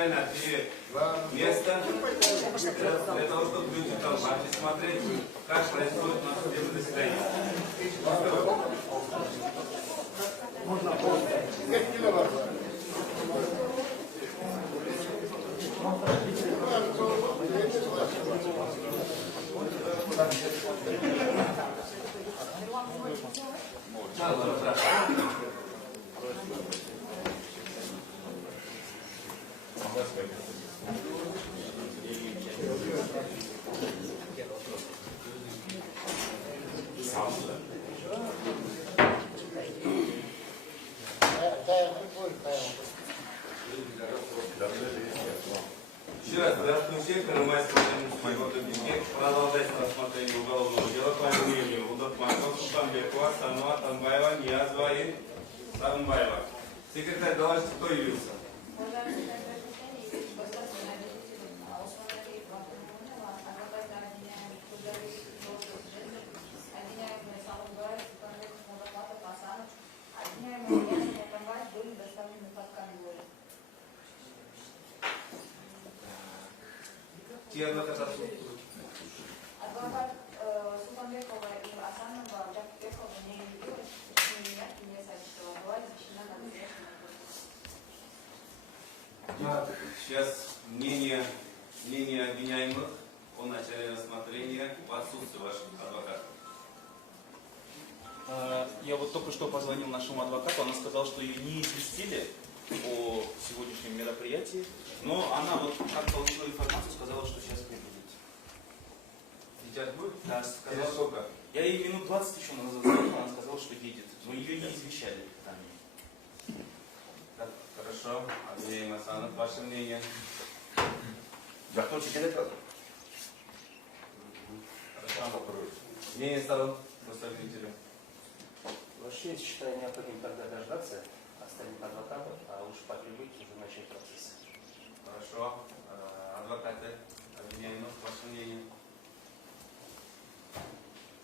специально отвели место для того, чтобы люди там могли смотреть, как происходит у нас судебное заседание. Еще раз здравствуйте всех, Карамайский Муслим, продолжается рассмотрение уголовного дела по обвинению Удатманова, Султанбекова, Санова, Танбаева, Ниязова и Сармбаева. Секретарь, доложите, кто явился? Те адвокаты отсутствуют. Адвокат Султанбекова и Асанова, Бекова не явилась, не сообщила, была защищена на Так, сейчас мнение обвиняемых о начале рассмотрения в отсутствии ваших адвокатов. Я вот только что позвонил нашему адвокату, она сказала, что ее не известили о сегодняшнем мероприятии, но она вот как получила информацию, сказала, что сейчас прибудет. Сейчас будет? Да, Сказала, сколько? Я ей минут 20 еще назад звонил, она сказала, что едет, но ее не извещали. Так, хорошо. Обвиняемый Асанов, ваше мнение? Хорошо. Мнение сторон, представителей. Вообще, я считаю, необходимо тогда дождаться, оставить адвокатов, а уж по прибытии уже начать процесс. Хорошо. Адвокаты, обвиняемых, ваше мнение?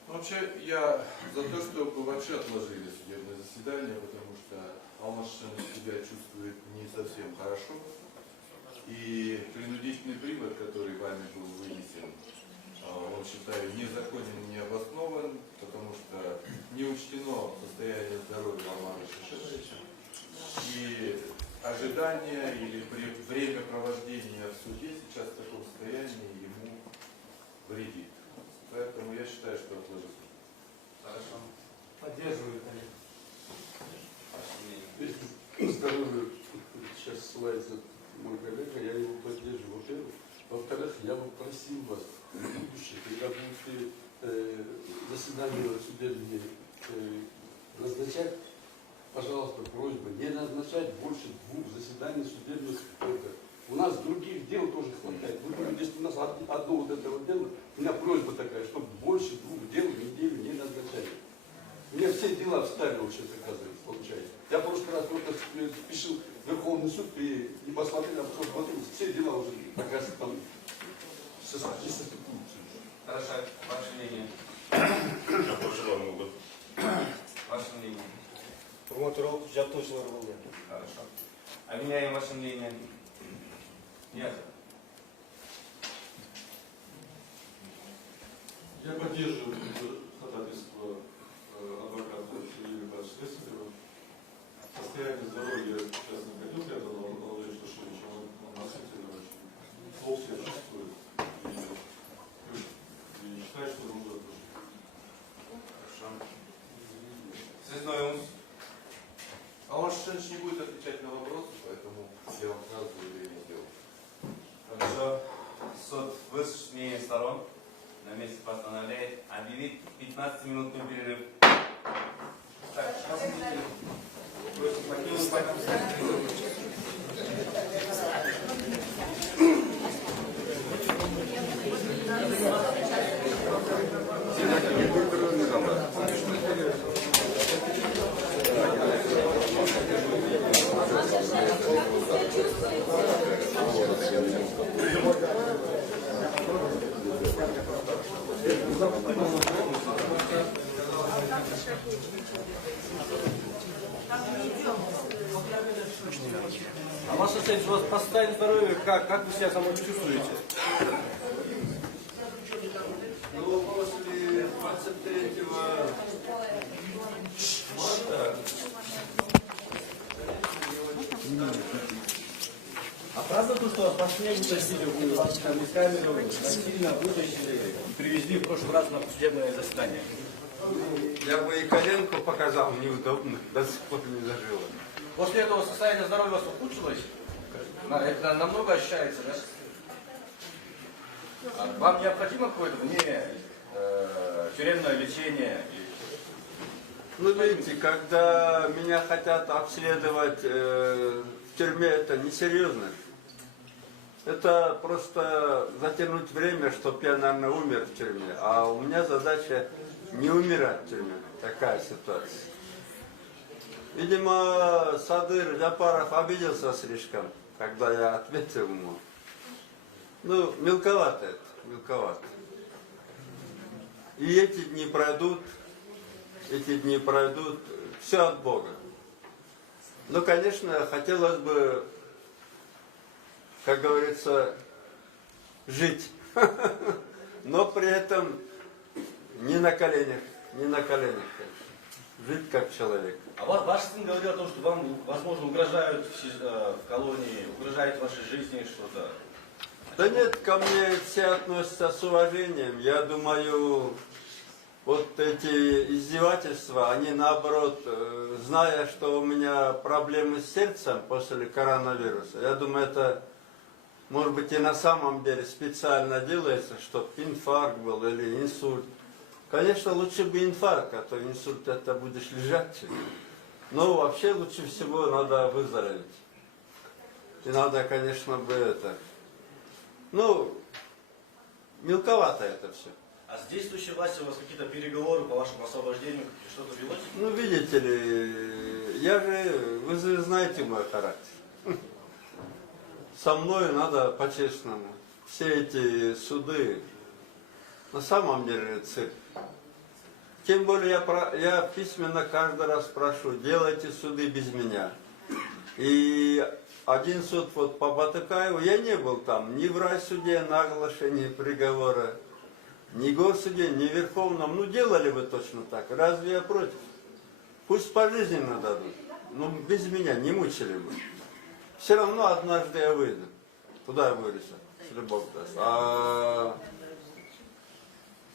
Вообще, я за то, чтобы вообще отложили судебное заседание, потому что Алмашин себя чувствует не совсем хорошо. И принудительный привод, который вами был вынесен, он, считаю, незаконен, не обоснован, потому что не учтено состояние здоровья Алмара Шишевича. И ожидание или время провождения в суде сейчас в таком состоянии ему вредит. Поэтому я считаю, что отложить. Хорошо. Поддерживаю, коллеги. Ваше мнение? Если здоровье сейчас ссылается мой коллега, я его поддерживаю, во-первых. Во-вторых, я бы просил вас в будущем, когда будете заседания судебные назначать, пожалуйста, просьба не назначать больше 2 заседаний судебных. У нас других дел тоже хватает. Если у нас одно вот это вот дело, у меня просьба такая, чтобы больше 2 дел в неделю не назначали. Мне все дела вставили сейчас, оказывается, получается. Я в прошлый раз только спешил в Верховный суд и не посмотрел, а потом смотрел, все дела уже, оказывается, там состыкуются. Хорошо. Ваше мнение? Ваше мнение? Хорошо. Обвиняем ваше мнение? Нет. Я поддерживаю ходатайство адвоката Юрия Следствия. Состояние здоровья сейчас находился рядом Владимира Шишевича, он относительно очень плохо себя чувствует. И считаю, что нужно отложить. Хорошо. Связной ум. Алмар Шишевич не будет отвечать на вопросы, поэтому я вам сразу заявление сделаю. Хорошо. Суд, выслушав мнение сторон, на месте постановляет объявить 15-минутный перерыв. Так, просим покинуть. А ваша Арсений, у вас по состоянию здоровья, как вы себя самочувствуете? Ну, после 23 марта А правда то, что последний засилие вас там из камеры насильно вытащили и привезли в прошлый раз на судебное заседание? я бы и коленку показал, неудобно, до сих пор не зажило. После этого состояние здоровья у вас ухудшилось? Это намного ощущается, да? А вам необходимо какое-то тюремное лечение? Ну, видите, когда меня хотят обследовать в тюрьме, это несерьезно. Это просто затянуть время, чтобы я, наверное, умер в тюрьме. А у меня задача не умирать в тюрьме. Такая ситуация. Видимо, Садыр Джапаров обиделся слишком, когда я ответил ему. Ну, мелковато это, мелковато. И эти дни пройдут, все от Бога. Но, конечно, хотелось бы, как говорится, жить. Но при этом не на коленях, конечно. Жить как человек. А ваш сын говорил о том, что вам, возможно, угрожают в колонии, угрожает вашей жизни что-то. Да нет, ко мне все относятся с уважением. Я думаю, вот эти издевательства, они наоборот, зная, что у меня проблемы с сердцем после коронавируса, я думаю, это, может быть, и на самом деле специально делается, чтобы инфаркт был или инсульт. Конечно, лучше бы инфаркт, а то инсульт это будешь лежать. Но вообще лучше всего надо выздороветь. И надо, конечно, бы это... Ну, мелковато это все. А с действующей властью у вас какие-то переговоры по вашему освобождению, что-то велось? Ну, видите ли, вы же знаете мой характер. Со мной надо по-честному. Все эти суды, на самом деле, цирк. Тем более я письменно каждый раз прошу, делайте суды без меня. И один суд вот по Батыкаеву, я не был там, ни в райсуде на оглашении приговора, ни в горсуде, ни в Верховном. Ну, делали бы точно так. Разве я против? Пусть пожизненно дадут. Но без меня не мучили бы. Все равно однажды я выйду. Куда я вырежу, если Бог даст.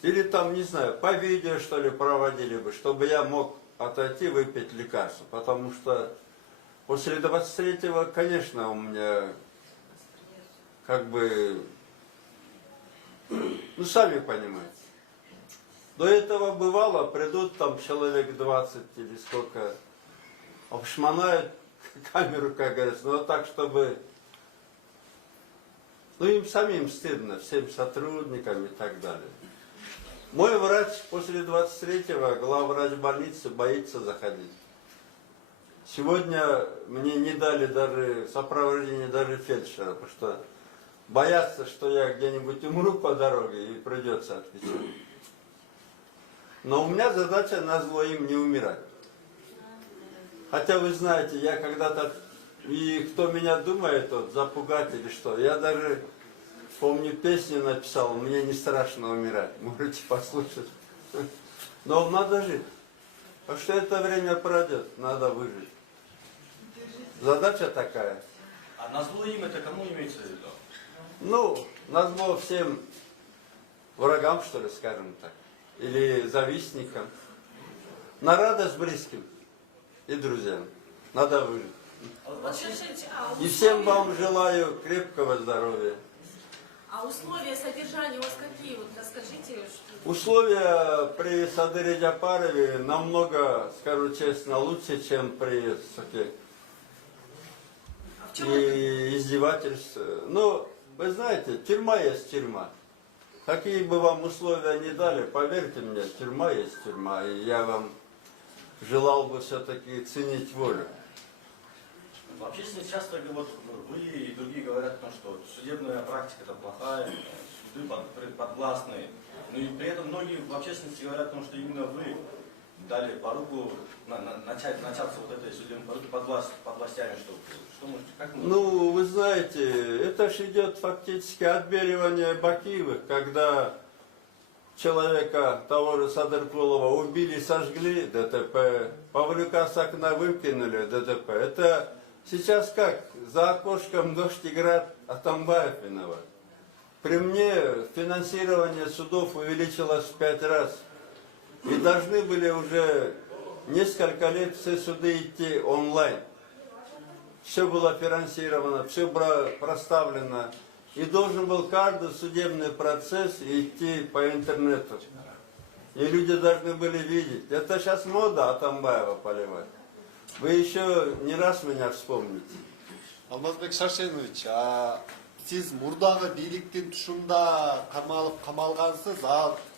Или там, не знаю, по видео, что ли, проводили бы, чтобы я мог отойти, выпить лекарство. Потому что после 23-го, конечно, у меня как бы, ну, сами понимаете. До этого бывало, придут там человек 20 или сколько, обшмонают камеру, как говорится, но так, чтобы, ну, им самим стыдно, всем сотрудникам и так далее. Мой врач после 23-го, главврач больницы, боится заходить. Сегодня мне не дали даже сопровождение даже фельдшера, потому что боятся, что я где-нибудь умру по дороге и придется отвечать. Но у меня задача назло им не умирать. Хотя вы знаете, я когда-то, и кто меня думает, вот, запугать или что, я даже, помню, песню написал, мне не страшно умирать, можете послушать. Но надо жить. Потому что это время пройдет, надо выжить. Задача такая. А назло им это кому имеется в виду? Ну, назло всем врагам, что ли, скажем так. Или завистникам. На радость близким и друзьям. Надо выжить. Вот скажите, И всем вам желаю крепкого здоровья. а условия содержания у вас какие? Вот расскажите. Условия при Садыре Джапарове намного, скажу честно, лучше, чем при Софе. И издевательства. Ну, вы знаете, тюрьма есть тюрьма. Какие бы вам условия ни дали, поверьте мне, тюрьма есть тюрьма. И я вам желал бы все-таки ценить волю. В общественности часто вот, вы и другие говорят о том, что судебная практика это плохая, суды подвластные. Но и при этом многие в общественности говорят о том, что именно вы дали поруку начаться вот этой судебной поруки под властями, что можете, как мы... Ну, вы знаете, это же идет фактически отбеливание Бакиевых, когда человека, того же Садыркулова, убили, сожгли, ДТП, Павлюка с окна выкинули, ДТП. Это сейчас как? За окошком дождь играет, Атамбаев виноват. При мне финансирование судов увеличилось в 5 раз. И должны были уже несколько лет все суды идти онлайн. Все было финансировано, все было проставлено. И должен был каждый судебный процесс идти по интернету. И люди должны были видеть. Это сейчас мода Атамбаева поливать. Вы еще не раз меня вспомните. Алмазбек Шаршенович, сиз мурдагы бийликтин тушунда кармалып камалгансыз,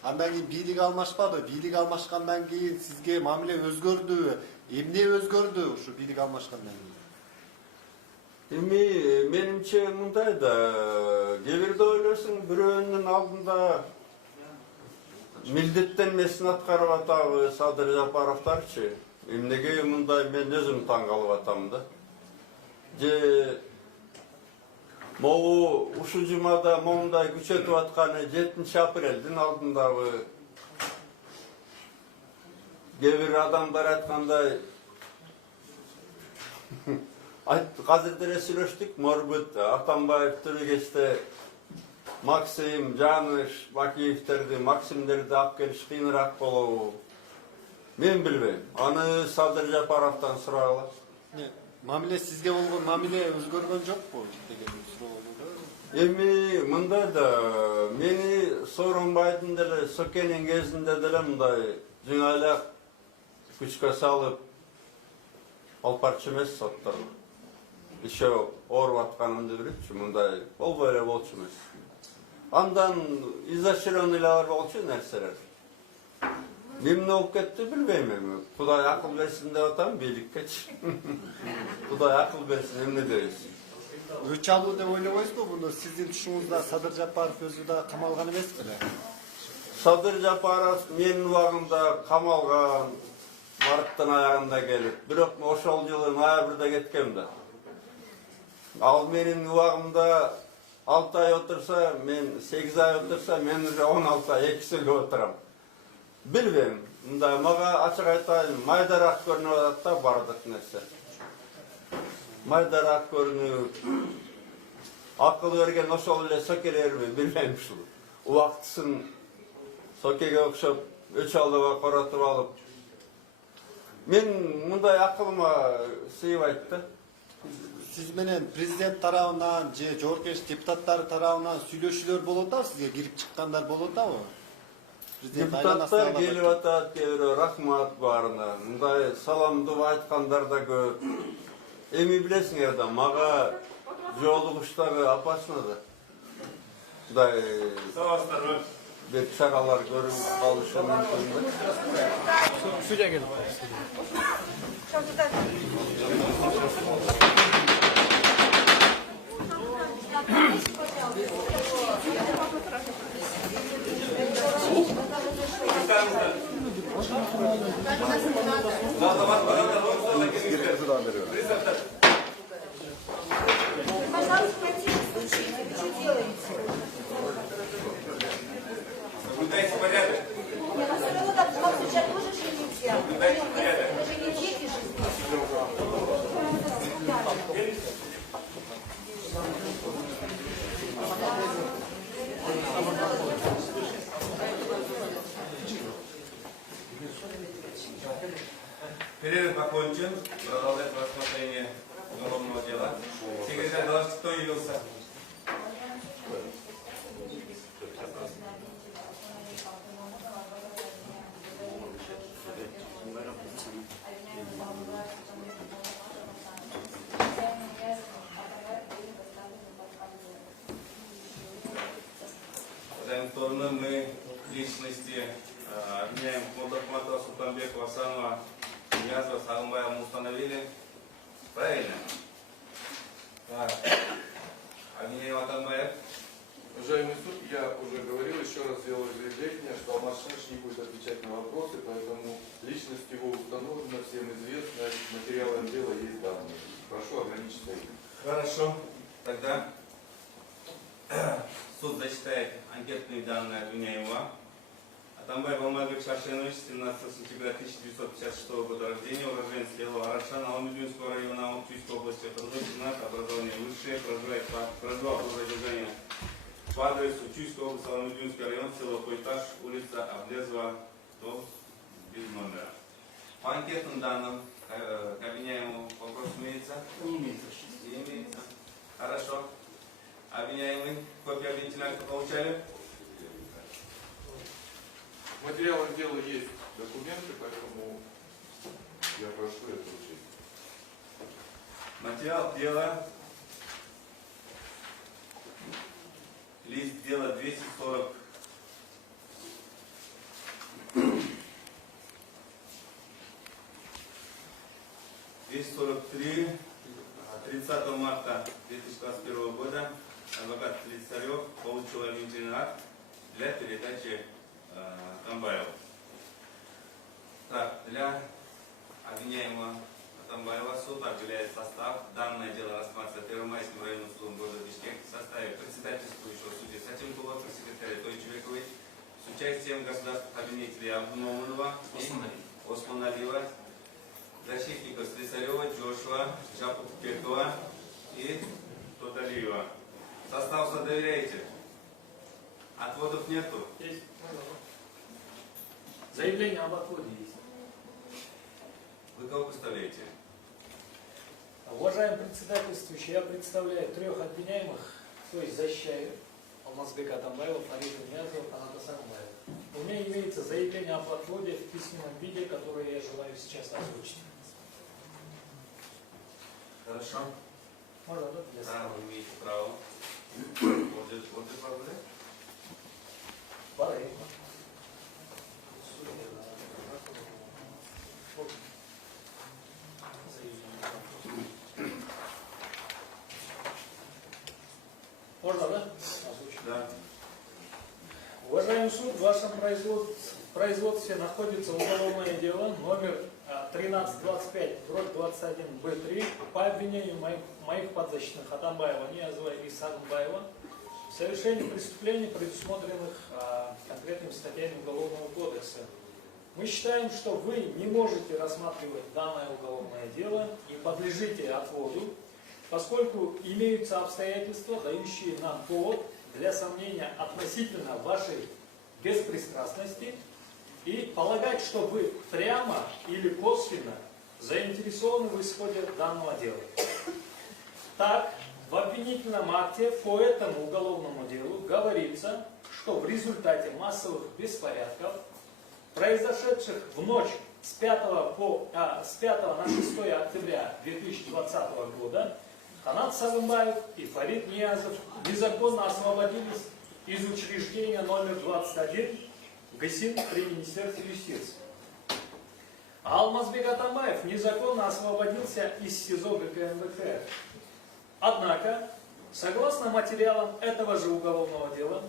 андан кийин бийлик алмашпады. Бийлик алмашкандан кийин сизге мамиле өзгөрдүбү? Эмне өзгөрдү ушу бийлик алмашкандан кийин? Эми менимче мындай да, кээ-бирде ойлосуң бирөөнүн алдында милдеттенмесин аткарып атабы Садыр Жапаровтарчы. Эмнеге мындай мен өзүм таң калып атам да. Же могу ушу жумада моундай күчөтүп атканы 7 апрелдин алдындагы кээ-бир адамдар айткандай Қазір деле сүйлөштүк, морбут Атамбаев Түргечте Максим, Жаныш, Бакиевтерди, Максимдерди алып келиш кыйыныраак болобу? Мен билбейм. Аны Садыр Жапаровтан сурагыла. Мамиле сизге болгон мамиле өзгөргөн жокпу деген суроо. Эми мындай да, мени Сооронбайдын деле Сокенин кезинде деле мындай жыңайлак күчкө салып алпарчы эмес сотторду. Еще ооруп атканымды билипчи, мындай болбой эле болчу эмес. Андан изощренный эле болчу нерселер. Эмне болуп кетти билбейм эми. Кудай акыл берсин деп атам бийликкечи. Кудай акыл берсин, эмне дейбиз? Өч алуу деп ойлобойсузбу? Муну сиздин тушуңузда Садыр Жапаров өзү да камалган эмес беле? Садыр Жапаров менин убагымда камалган, марттын аягында келип, бирок ошол жылы ноябрда кеткем да. Ал менин убагымда 6 ай отурса, мен 8 ай отурса, мен уже 16 ай 2 сөйлөп отурам. Билбейм, мындай мага ачык айтайын, майдараак көрүнүп атат да бардык нерсе. Майдараак көрүнүп, акыл берген ошол эле сокелерби билбейм ушул. Убактысын сокеге окшоп, өч алдыга коротуп алып. Мен мындай акылыма сыйбайт да. Сиз менен президент тарабынан же жоопкерчи депутаттар тарабынан сүйлөшүүлөр болуп атабы? Сизге кирип чыккандар болуп атабы? Депутаттар келип атат, кээ-бирөө рахмат баарына. Мындай саламдуу айткандар да көп. Эми билесиңер да, мага жолугуштагы опасно да. Мындай бир чаралар көрүп калышы мүмкүн да. Судья келип. Пожалуйста, случится. Вы что делаете? Соблюдайте порядок. Нет, ну все равно так молчать тоже же нельзя. Соблюдайте порядок. Это же не дети же здесь. Перерыв окончен. Продолжать рассмотрение уголовного дела. Секретарь, доложите, кто явился? В данной стороны мы личности обвиняем Молдахматова, Султанбекова, Асанова, Ниязова, Сагымбаева мы установили. Правильно? Так. Обвиняем Атамбаев. Уважаемый суд, я уже говорил, еще раз сделаю заявление, что Алмаз Шарш не будет отвечать на вопросы, поэтому личность его установлена, всем известна, материалом дела есть данные. Прошу ограничиться этим. Хорошо. Тогда суд зачитает анкетные данные обвиняемого. Атамбаев Алмазбек Шаршенович, 17 сентября 1956 года рождения, уроженец Белого Араша, Наламедюнского района Алтуйской области, трудовой сенат, образование высшее, проживал по содержанию по адресу Чуйской области, Наламедюнский район, село Койташ, улица Облезова, дом без номера. По анкетным данным к обвиняемому вопрос имеется? Не имеется. Не имеется. Хорошо. Обвиняемый, копию обвинительного акта получали? Материалом дела есть документы, поэтому я прошу это учесть. Материал дела. Лист дела 240. 243. 30 марта 2021 года адвокат Царев получил обвинительный акт для передачи Атамбаеву. Так, для обвиняемого Атамбаева суд определяет состав. Данное дело рассматривается Первомайским районным судом города Бишкек в составе председательствующего судьи Сатимкулова, секретаря Тойчебековой, с участием государственных обвинителей Абдумоманова и Османалиева, защитников Слесарева, Джошуа, Жапукпекова и Тодалиева. Состав доверяете? Отводов нету? Есть. Заявление об отводе есть. Вы кого представляете? Уважаемый председательствующий, я представляю 3 обвиняемых, то есть защищаю Алмазбека Атамбаева, Фарида Ниязова, Таната Сармбаева. У меня имеется заявление об отводе в письменном виде, которое я желаю сейчас озвучить. Хорошо. Можно, да? Да, вы имеете право. Вот и проблема. Барей. Можно, да? Да. Уважаемый суд, в вашем производстве находится уголовное дело номер 1325/21Б3 по обвинению моих подзащитных Атамбаева, Ниязова и Сармбаева в совершении преступлений, предусмотренных конкретными статьями Уголовного кодекса. Мы считаем, что вы не можете рассматривать данное уголовное дело и подлежите отводу, поскольку имеются обстоятельства, дающие нам повод для сомнения относительно вашей беспристрастности и полагать, что вы прямо или косвенно заинтересованы в исходе данного дела. Так, в обвинительном акте по этому уголовному делу говорится, что в результате массовых беспорядков, произошедших в ночь с 5 на 6 октября 2020 года, Танат Сармбаев и Фарид Ниязов незаконно освободились из учреждения номер 21 ГСИН при Министерстве юстиции. А Алмазбек Атамбаев незаконно освободился из СИЗО ГКНВК. Однако, согласно материалам этого же уголовного дела,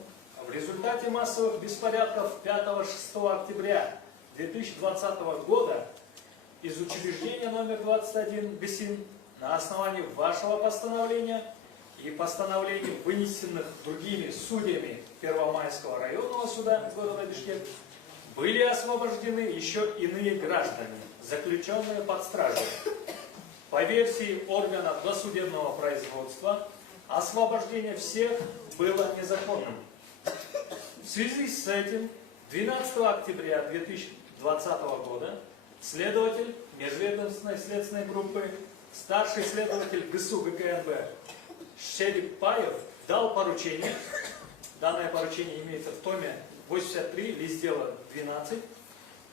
в результате массовых беспорядков 5-6 октября 2020 года из учреждения номер 21 ГСИН на основании вашего постановления и постановлений, вынесенных другими судьями Первомайского районного суда города Бишкек, были освобождены еще иные граждане, заключенные под стражей. По версии органа досудебного производства, освобождение всех было незаконным. В связи с этим 12 октября 2020 года следователь межведомственной следственной группы, старший следователь ГСУ ГКНБ Шерипаев дал поручение, данное поручение имеется в томе 83, лист дела 12.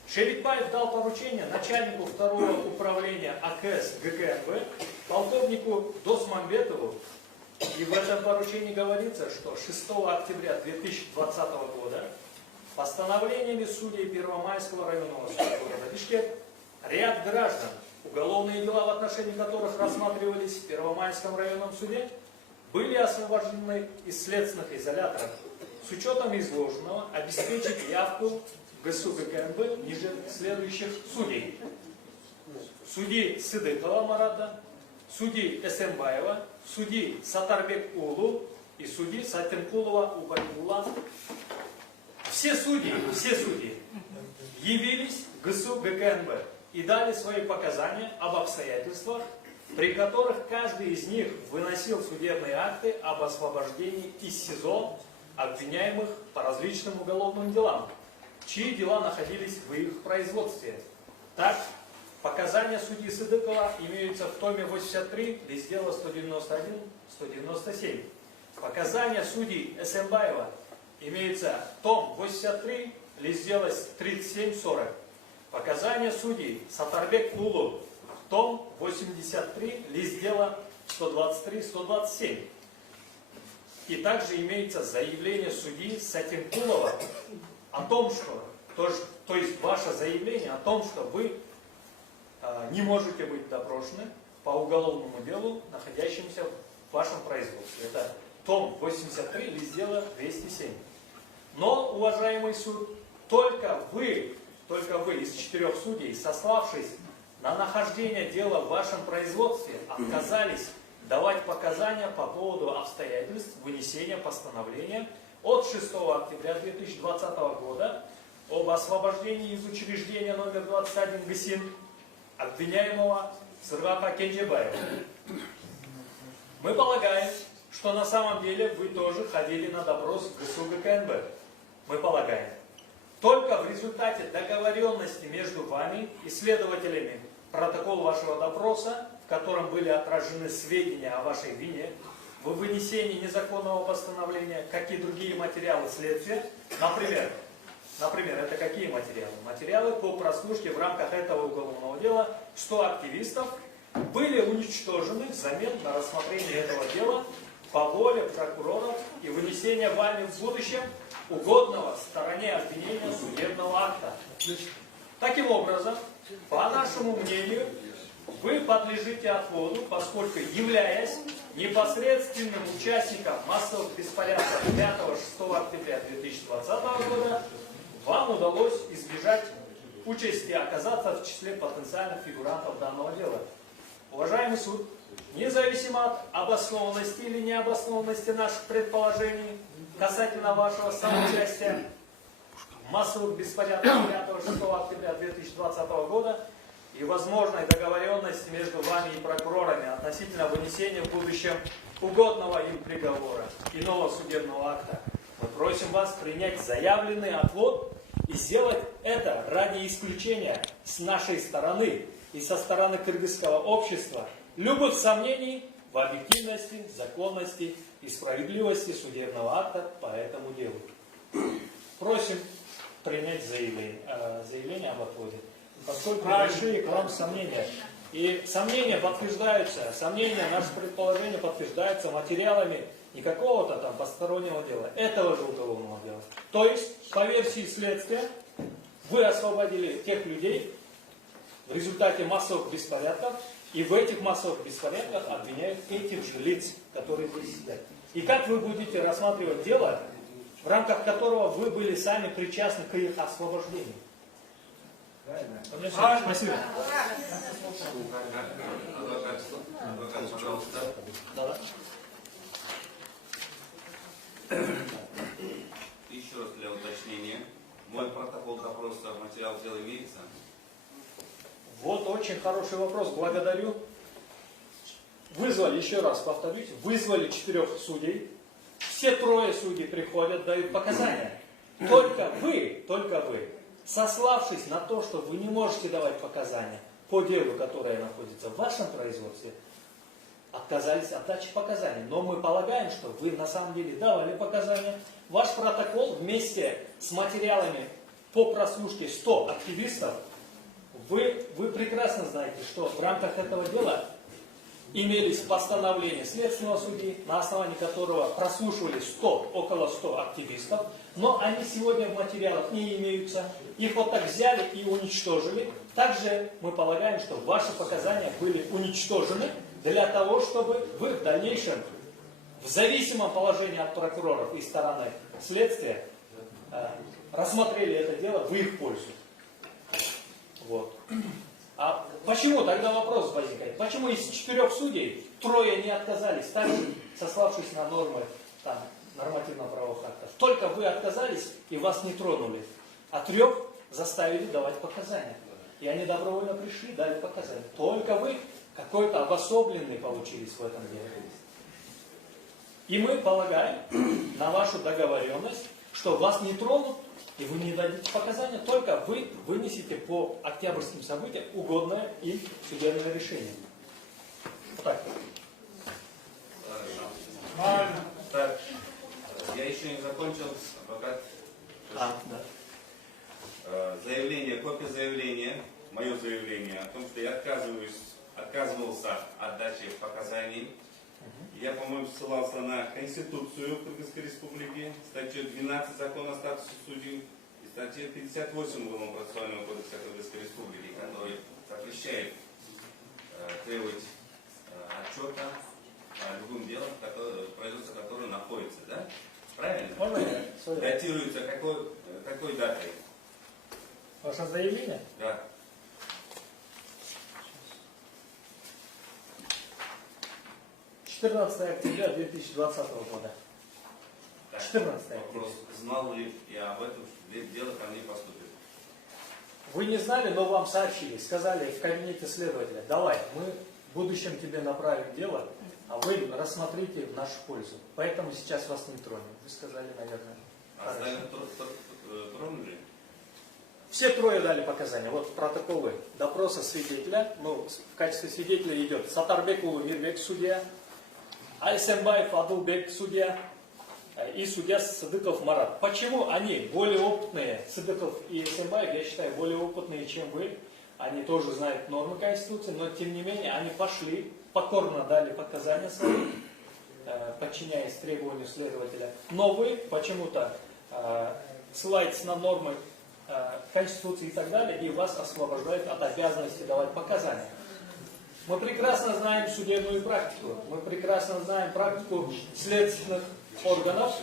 Шерипаев дал поручение начальнику 2-го управления АКС ГКНБ, полковнику Досмамбетову, и в этом поручении говорится, что 6 октября 2020 года постановлениями судей Первомайского районного суда города Бишкек ряд граждан, уголовные дела в отношении которых рассматривались в Первомайском районном суде, были освобождены из следственных изоляторов. С учетом изложенного обеспечить явку в ГСУ ГКНБ ниже следующих судей. Судьи Сыдыкова Марата, судьи Эсенбаева, судьи Сатарбек Улу и судьи Сатенкулова Убайдулла. Все судьи явились в ГСУ ГКНБ и дали свои показания об обстоятельствах, при которых каждый из них выносил судебные акты об освобождении из СИЗО обвиняемых по различным уголовным делам, чьи дела находились в их производстве. Так, показания судьи Сыдыкова имеются в томе 83, лист дела 191-197. Показания судьи Эсенбаева имеется том 83, лист дела 37-40. Показания судьи Сатарбек Улу, том 83, лист дела 123-127. И также имеется заявление судьи Сатенкулова о том, что, то есть ваше заявление о том, что вы не можете быть допрошены по уголовному делу, находящемуся в вашем производстве. Это том 83, лист дела 207. Но, уважаемый суд, только вы из 4 судей, сославшись на нахождение дела в вашем производстве, отказались давать показания по поводу обстоятельств вынесения постановления от 6 октября 2020 года об освобождении из учреждения номер 21 ГСИН обвиняемого Сырвака Кенджебаева. Мы полагаем, что на самом деле вы тоже ходили на допрос в ГСУ ГКНБ. Мы полагаем. Только в результате договоренности между вами и следователями протокол вашего допроса, в котором были отражены сведения о вашей вине, в вынесении незаконного постановления, как и другие материалы следствия, например, это какие материалы? Материалы по прослушке в рамках этого уголовного дела 100 активистов были уничтожены взамен на рассмотрение этого дела по воле прокуроров и вынесения вами в будущем угодного стороне обвинения судебного акта. Таким образом, по нашему мнению, вы подлежите отводу, поскольку, являясь непосредственным участником массовых беспорядков 5-6 октября 2020 года, вам удалось избежать участи оказаться в числе потенциальных фигурантов данного дела. Уважаемый суд, независимо от обоснованности или необоснованности наших предположений касательно вашего соучастия в массовых беспорядках 5-6 октября 2020 года и возможной договоренности между вами и прокурорами относительно вынесения в будущем угодного им приговора, иного судебного акта, мы просим вас принять заявленный отвод и сделать это ради исключения с нашей стороны и со стороны кыргызского общества любых сомнений в объективности, законности и справедливости судебного акта по этому делу. Просим принять заявление об отводе, поскольку большие к вам сомнения. И сомнения подтверждаются, наши предположения подтверждаются материалами не какого-то там постороннего дела, этого же уголовного дела. То есть, по версии следствия, вы освободили тех людей в результате массовых беспорядков, и в этих массовых беспорядках обвиняют этих же лиц, которые здесь сидят. И как вы будете рассматривать дело, в рамках которого вы были сами причастны к их освобождению? Спасибо. Адвокат, пожалуйста. Да. Еще раз для уточнения. Мой протокол допроса, материал дела имеется? Вот очень хороший вопрос, благодарю. Вызвали, еще раз повторюсь, вызвали 4 судей. Все 3 судей приходят, дают показания. Только вы, сославшись на то, что вы не можете давать показания по делу, которое находится в вашем производстве, отказались от дачи показаний. Но мы полагаем, что вы на самом деле давали показания. Ваш протокол вместе с материалами по прослушке 100 активистов, вы прекрасно знаете, что в рамках этого дела имелись постановления следственного судьи, на основании которого прослушивали около 100 активистов, но они сегодня в материалах не имеются. Их вот так взяли и уничтожили. Также мы полагаем, что ваши показания были уничтожены для того, чтобы в дальнейшем в зависимом положении от прокуроров и стороны следствия рассмотрели это дело в их пользу. Вот. А почему тогда вопрос возникает? Почему из 4 судей 3 не отказались, также сославшись на нормы там, нормативно-правовых актов? Только вы отказались и вас не тронули, а 3 заставили давать показания. И они добровольно пришли, дали показания. Только вы какой-то обособленный получились в этом деле. И мы полагаем на вашу договоренность, что вас не тронут, и вы не дадите показания, только вы вынесете по октябрьским событиям угодное им судебное решение. Вот так. Так, я еще не закончил, адвокат. Заявление, копия заявления, мое заявление о том, что я отказывался от дачи показаний. Я, по-моему, ссылался на Конституцию Кыргызской Республики, статью 12 Закона о статусе судей и статью 58 Уголовно-процессуального кодекса Кыргызской Республики, который запрещает требовать отчета о любом деле, производство которого находится, да? Правильно? Датируется какой датой? Ваше заявление? Да. — 14 октября 2020 года. 14 октября. Вопрос, знал ли я об этом, что дело ко мне поступит? Вы не знали, но вам сообщили, сказали в кабинете следователя: давай, мы в будущем тебе направим дело, а вы рассмотрите в нашу пользу. Поэтому сейчас вас не тронем. Вы сказали, наверное. А остальных тронули? Все 3 дали показания. Вот протоколы допроса свидетеля. Ну, в качестве свидетеля идет Сатарбекулу Мирбек, судья, Айсенбаев Адулбек, судья, и судья Сыдыков Марат. Почему они более опытные, Сыдыков и Айсенбаев, я считаю, более опытные, чем вы. Они тоже знают нормы Конституции, но тем не менее они пошли, покорно дали показания свои, подчиняясь требованию следователя. Но вы почему-то ссылаетесь на нормы Конституции и так далее, и вас освобождают от обязанности давать показания. Мы прекрасно знаем судебную практику, мы прекрасно знаем практику следственных органов.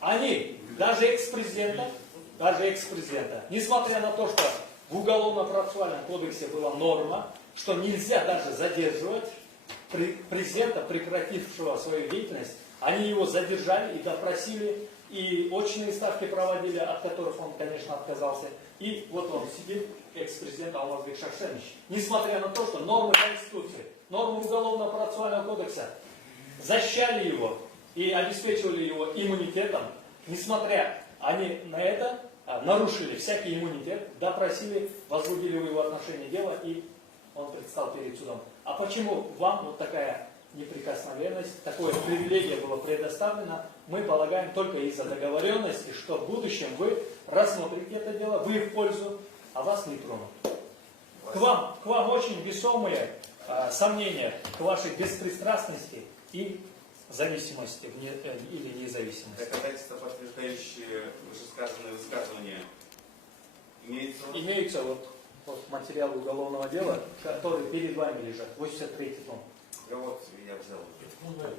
Они, даже экс-президента, несмотря на то, что в Уголовно-процессуальном кодексе была норма, что нельзя даже задерживать президента, прекратившего свою деятельность, они его задержали и допросили, и очные ставки проводили, от которых он, конечно, отказался. И вот он сидит, экс-президент Алмазбек Шаршенович. Несмотря на то, что нормы Конституции, нормы Уголовно-процессуального кодекса защищали его и обеспечивали его иммунитетом, несмотря они на это нарушили всякий иммунитет, допросили, возбудили в его отношении дело, и он предстал перед судом. А почему вам вот такая неприкосновенность, такое привилегия было предоставлено, мы полагаем только из-за договоренности, что в будущем вы рассмотрите это дело в их пользу, а вас не тронут. К вам очень весомые сомнения к вашей беспристрастности и зависимости или независимости. Доказательства, подтверждающие вышесказанные высказывания, имеются? Имеются вот материалы уголовного дела, которые перед вами лежат, 83-й том. Да вот, я взял уже.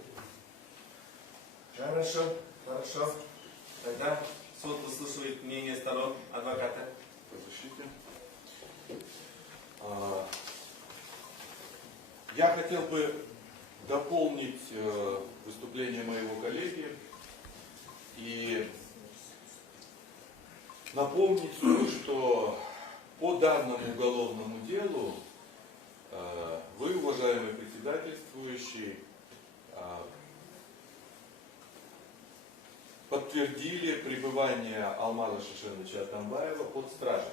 Хорошо. Тогда суд выслушивает мнение сторон, адвоката. По защите. Я хотел бы дополнить выступление моего коллеги и напомнить, что по данному уголовному делу вы, уважаемый председательствующий, подтвердили пребывание Алмаза Шишеновича Атамбаева под стражей.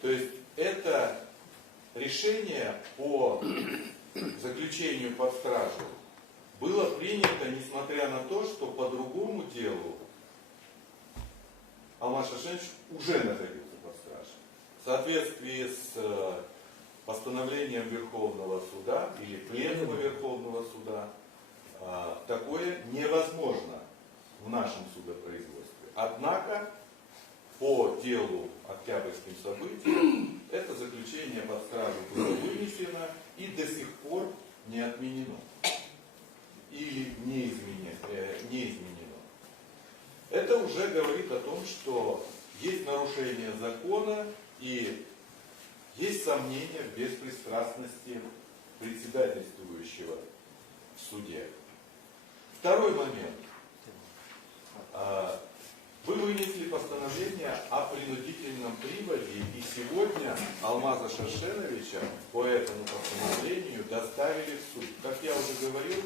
То есть это решение по заключению под стражу было принято, несмотря на то, что по другому делу Алмаз Шишенович уже находился под стражей. В соответствии с постановлением Верховного суда или Пленума Верховного суда такое невозможно в нашем судопроизводстве. Однако по делу Октябрьским событиям это заключение под стражу было вынесено и до сих пор не отменено. Или Это уже говорит о том, что есть нарушение закона и есть сомнения в беспристрастности председательствующего в суде. Второй момент. Вы вынесли постановление о принудительном приводе, и сегодня Алмаза Шершеновича по этому постановлению доставили в суд. Как я уже говорил,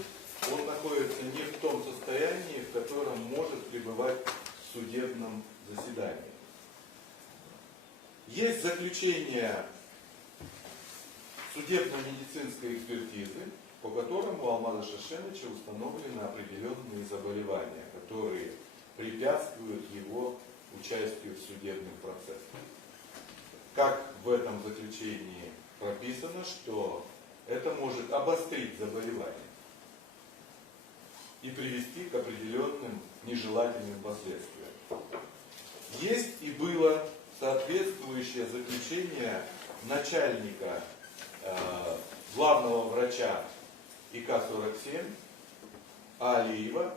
он находится не в том состоянии, в котором может пребывать в судебном заседании. Есть заключение судебно-медицинской экспертизы, по которому у Алмаза Шершеновича установлены определенные заболевания, которые препятствуют его участию в судебных процессах. Как в этом заключении прописано, что это может обострить заболевание и привести к определенным нежелательным последствиям. Есть и было соответствующее заключение начальника главного врача ИК-47 Алиева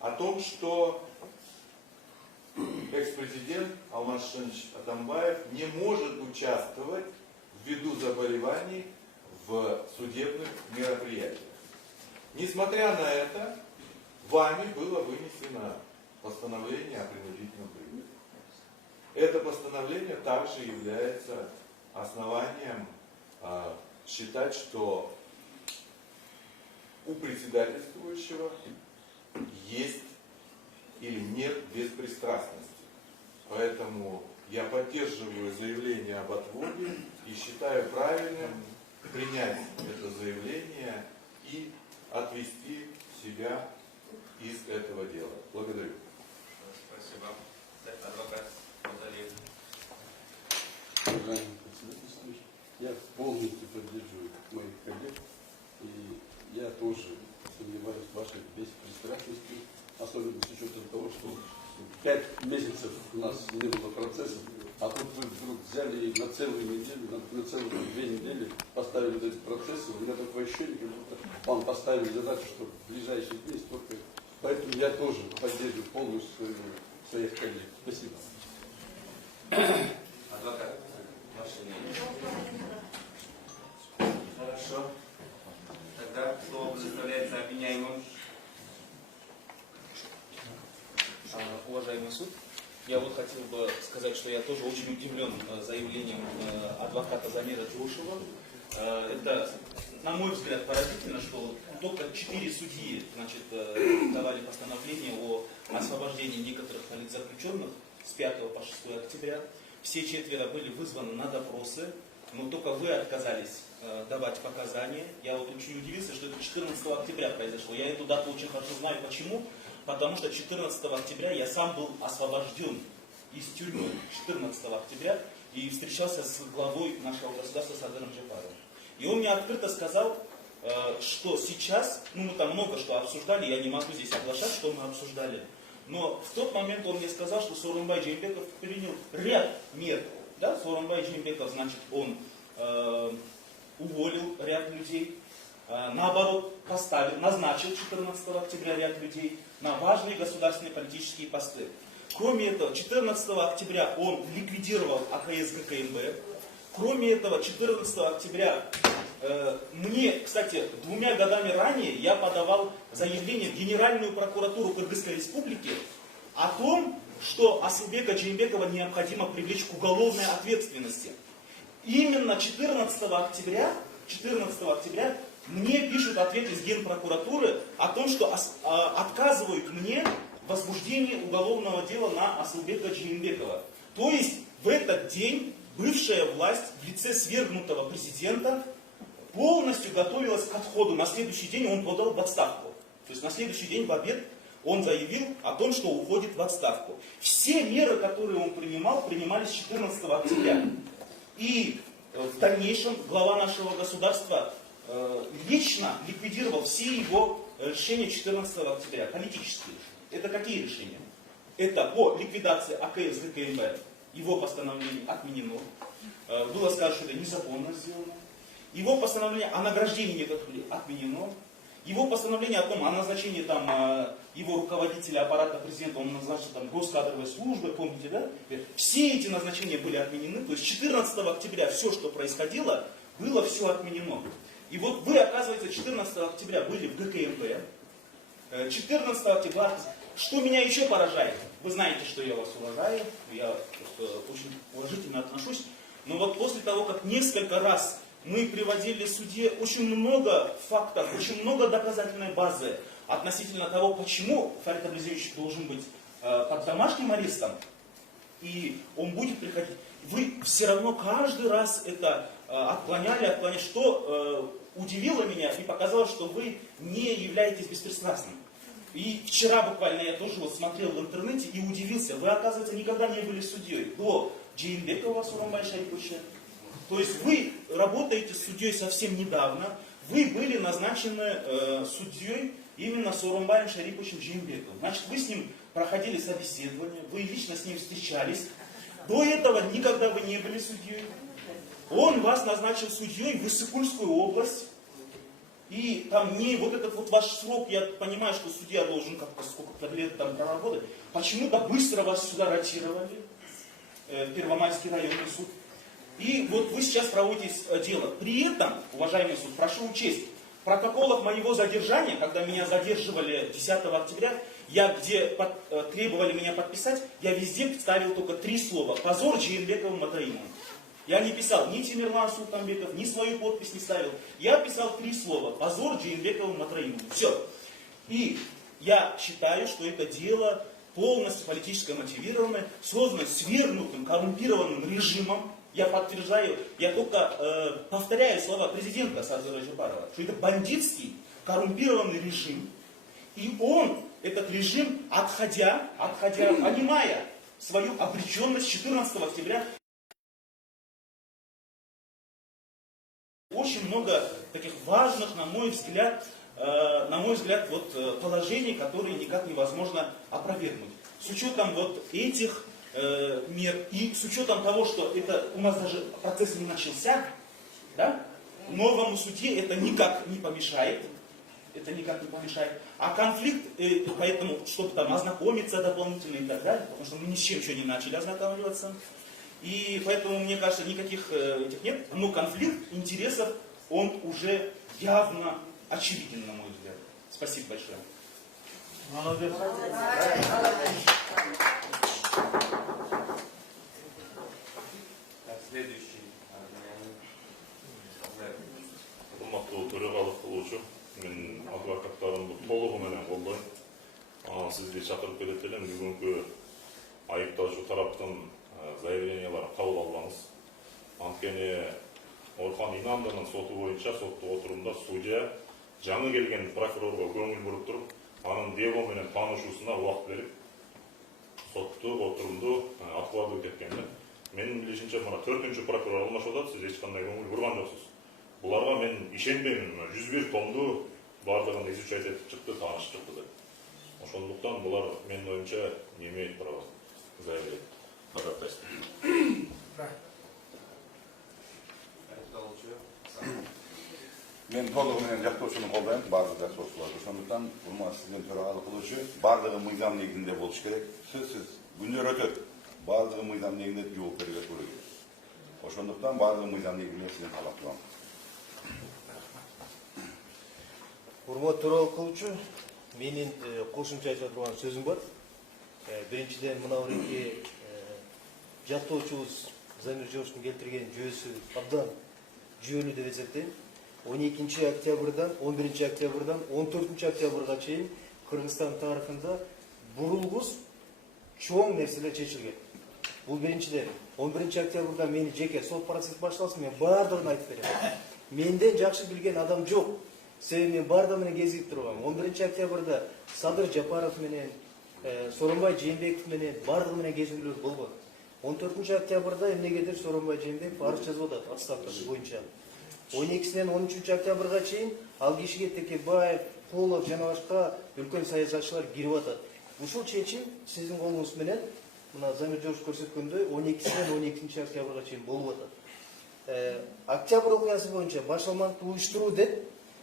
о том, что экс-президент Алмаз Шершенович Атамбаев не может участвовать ввиду заболеваний в судебных мероприятиях. Несмотря на это, вами было вынесено постановление о принудительном приводе. Это постановление также является основанием считать, что у председательствующего есть или нет беспристрастности. Поэтому я поддерживаю заявление об отводе и считаю правильным принять это заявление и отвести себя из этого дела. Благодарю. Спасибо. Адвокат Баталиев. Уважаемый председательствующий, я полностью поддерживаю моих коллег, и я тоже сомневаюсь в вашей беспристрастности, особенно с учетом того, что 5 месяцев у нас не было процесса, а тут вы вдруг взяли и на целую неделю, на целые 2 недели поставили эти процессы. У меня такое ощущение, как будто вам поставили задачу, что в ближайшие дни столько. Поэтому я тоже поддерживаю полностью своих коллег. Спасибо. Адвокат, ваше мнение. Хорошо. Тогда слово предоставляется обвиняемым. Уважаемый суд, я вот хотел бы сказать, что я тоже очень удивлен заявлением адвоката Замира Джошева. Это, на мой взгляд, поразительно, что только 4 судьи, значит, давали постановление о освобождении некоторых политзаключенных с 5 по 6 октября. Все 4 были вызваны на допросы, но только вы отказались давать показания. Я вот очень удивился, что это 14 октября произошло. Я эту дату очень хорошо знаю. Почему? Потому что 14 октября я сам был освобожден из тюрьмы 14 октября и встречался с главой нашего государства Садыром Джапаровым. И он мне открыто сказал, что сейчас, мы там много что обсуждали, я не могу здесь оглашать, что мы обсуждали, но в тот момент он мне сказал, что Сооронбай Джеймбеков принял ряд мер. Да? Сооронбай Джеймбеков, значит, он уволил ряд людей, наоборот, назначил 14 октября ряд людей на важные государственные политические посты. Кроме этого, 14 октября он ликвидировал АКС ГКНБ. Кроме этого, 14 октября мне, кстати, 2 годами ранее я подавал заявление в Генеральную прокуратуру Кыргызской Республики о том, что Асылбека Джеймбекова необходимо привлечь к уголовной ответственности. Именно 14 октября мне пишут ответ из Генпрокуратуры о том, что отказывают мне в возбуждении уголовного дела на Асылбека Джеймбекова. То есть в этот день бывшая власть в лице свергнутого президента полностью готовилась к отходу. На следующий день он подал в отставку. То есть на следующий день в обед он заявил о том, что уходит в отставку. Все меры, которые он принимал, принимались 14 октября. И в дальнейшем глава нашего государства лично ликвидировал все его решения 14 октября, политические решения. Это какие решения? Это по ликвидации АКС ГКНБ, его постановление отменено. Было сказано, что это незаконно сделано. Его постановление о награждении некоторых людей отменено. Его постановление о том, о назначении там его руководителя аппарата президента, он назначил там госкадровой службы, помните, да? Все эти назначения были отменены, то есть 14 октября все, что происходило, было все отменено. И вот вы, оказывается, 14 октября были в ГКМП, 14 октября, что меня еще поражает, вы знаете, что я вас уважаю, я просто очень уважительно отношусь, но вот после того, как несколько раз мы приводили судье очень много фактов, очень много доказательной базы относительно того, почему Фарид Аблязевич должен быть под домашним арестом, и он будет приходить. Вы все равно каждый раз это отклоняли, что удивило меня и показало, что вы не являетесь беспристрастным. И вчера буквально я тоже вот смотрел в интернете и удивился. Вы, оказывается, никогда не были судьей до Джейнбекова Сооронбай Шариповича. То есть вы работаете судьей совсем недавно, вы были назначены судьей именно Сооронбаем Шариповичем Джейнбековым. Значит, вы с ним проходили собеседование, вы лично с ним встречались. До этого никогда вы не были судьей. Он вас назначил судьей в Иссыкульскую область. И там не вот этот вот ваш срок, я понимаю, что судья должен как-то сколько-то лет там проработать. Почему-то быстро вас сюда ротировали, в Первомайский районный суд. И вот вы сейчас проводите дело. При этом, уважаемый суд, прошу учесть, в протоколах моего задержания, когда меня задерживали 10 октября, где требовали меня подписать, я везде ставил только 3 слова. Позор Джейнбекову Матраимову. Я не писал ни Тимирлан Султанбеков, ни свою подпись не ставил. Я писал 3 слова. Позор Джейнбекову Матраимову. Все. И я считаю, что это дело полностью политически мотивированное, создано свергнутым, коррумпированным режимом. Я подтверждаю, я только повторяю слова президента Сардара Джапарова, что это бандитский, коррумпированный режим. И он, этот режим, понимая свою обреченность 14 октября, очень много таких важных, на мой взгляд, вот, положений, которые никак невозможно опровергнуть. С учетом вот этих мер и с учетом того, что это у нас даже процесс не начался, да, новому судье это никак не помешает. А конфликт, поэтому, чтобы там ознакомиться дополнительно и так далее, потому что мы ни с чем еще не начали ознакомливаться. И поэтому, мне кажется, никаких этих нет. Но конфликт интересов, он уже явно очевиден, на мой взгляд. Спасибо большое. Следующий. Урматтуу төрағалық кылуучу, мен адвокаттарымды толугу менен колдойм. Сизди чакырып келет элем, бүгүнкү айыптоочу тараптын заявленияларын кабыл албаңыз. Анткени Орхон Инамдынын соту боюнча соттук отурумда судья жаңы келген прокурорго көңүл буруп туруп, анын дело менен таанышуусуна убакыт берип, соттук отурумду аткылап өткөргөн. Менин билишимче, мына 4-чү прокурор алмашып атат, сиз эч кандай көңүл бурган жоксуз. Буларга мен ишенбейм, 101 томду бардыгын изучать этип чыкты, таанышып чыкты деп. Ошондуктан булар менин оюмча не имеет права заявлять. Мен толугу менен жактоочуну колдойм, баардык жактоочуларды. Ошондуктан урматтуу сиздин төрагалық кылуучу, баардыгы мыйзам негизинде болуш керек. Сөзсүз күндөр өтөт, баардыгы мыйзам негизинде жоопкерге туруу керек. Ошондуктан баардыгы мыйзам негизинде сизден талап кылам. Урматтуу төрагалық кылуучу, менин кошумча айта турган сөзүм бар. Биринчиден, мына эки жактоочубуз Замир Жошовдун келтирген жүйөсү абдан жүйөлүү деп эсептейм. 12 октябрдан, 11 октябрдан 14 октябрга чейин Кыргызстан тарыхында бурулгус чоң нерселер чечилген. Бул биринчиден. 11 октябрда мени жеке сот процесс башталсын, мен бардыгын айтып берем. Менден жакшы билген адам жок. Себеби мен бардыгы менен кезип тургам. 11 октябрда Садыр Жапаров менен, Сооронбай Жээнбеков менен бардыгы менен кезиптирүү болгон. 14 октябрда эмнегедир Сооронбай Жээнбеков арыз жазып атат отставкасы боюнча. 12-ден 13 октябрга чейин ал кишиге Текебаев, Кулов жана башка үлкөн саясатчылар кирип атат. Ушул чечим сиздин колуңуз менен мына Замир Жошов көрсөткөндөй 12-ден 12 октябрга чейин болуп атат. Октябрь окуясы боюнча баш алмандыкты уюштуруу деп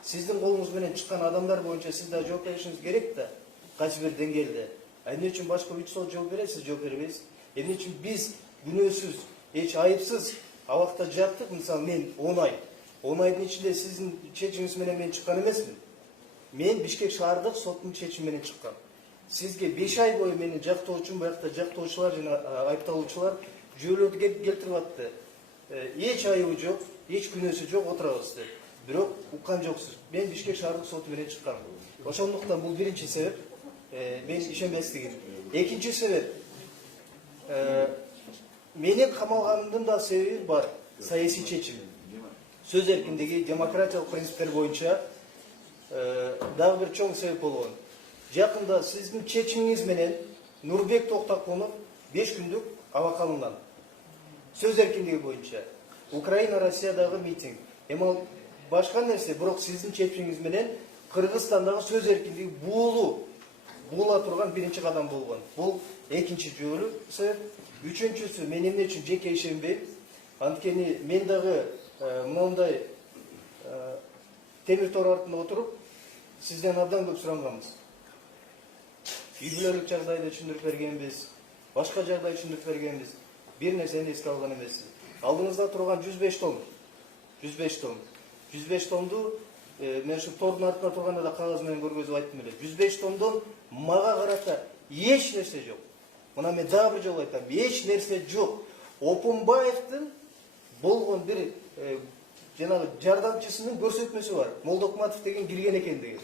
сиздин колуңуз менен чыккан адамдар боюнча сиз да жооп беришиңиз керек да, кайсы бир деңгээлде. Эмне үчүн башка 3 сот жооп берет, сиз жооп бербейсиз? Эмне үчүн биз күнөөсүз, эч айыпсыз абакта жаттык, мисалы мен 10 ай. 10 айдын ичинде сиздин чечимиңиз менен мен чыккан эмесмин. Мен Бишкек шаардык соттун чечими менен чыккам. Сизге 5 ай бою мени жактоочум, буякта жактоочулар жана айыпталуучулар жүйөлөрдү келтирип атты. Эч айыбы жок, эч күнөөсү жок, отурабыз деп. Бирок уккан жоксуз. Мен Бишкек шаардык соту менен чыккам. Ошондуктан бул биринчи себеп, мен ишенбестигим. Экинчи себеп, менин камалганымдын да себеби бар, саясий чечим. Сөз эркиндиги, демократиялык принциптер боюнча дагы бир чоң себеп болгон. Жакында сиздин чечимиңиз менен Нурбек Токтакунов 5 күндүк абакка алынган. Сөз эркиндиги боюнча Украина Россиядагы митинг. Эми башка нерсе, бирок сиздин чечимиңиз менен Кыргызстандагы сөз эркиндиги буула турган биринчи кадам болгон. Бул экинчи жолу себеп. Үчүнчүсү, мен эмне үчүн жеке ишенбейм. Анткени мен дагы мындай темир тор артында отуруп, сизден абдан көп суранганбыз. Үй бүлөлүк жагдайды түшүндүрүп бергенбиз, башка жагдай түшүндүрүп бергенбиз. Бир нерсени эске алган эмессиз. Алдыңызда турган 105 том. 105 том. 105 томду мен ушу тордун артында турганда да кагаз менен көргөзүп айттым эле. 105 томдон мага карата эч нерсе жок. Мына мен дагы бир жолу айтам, эч нерсе жок. Опунбаевдин болгон бир жанагы жардамчысынын көрсөтмөсү бар. Молдокматов деген кирген экендиги.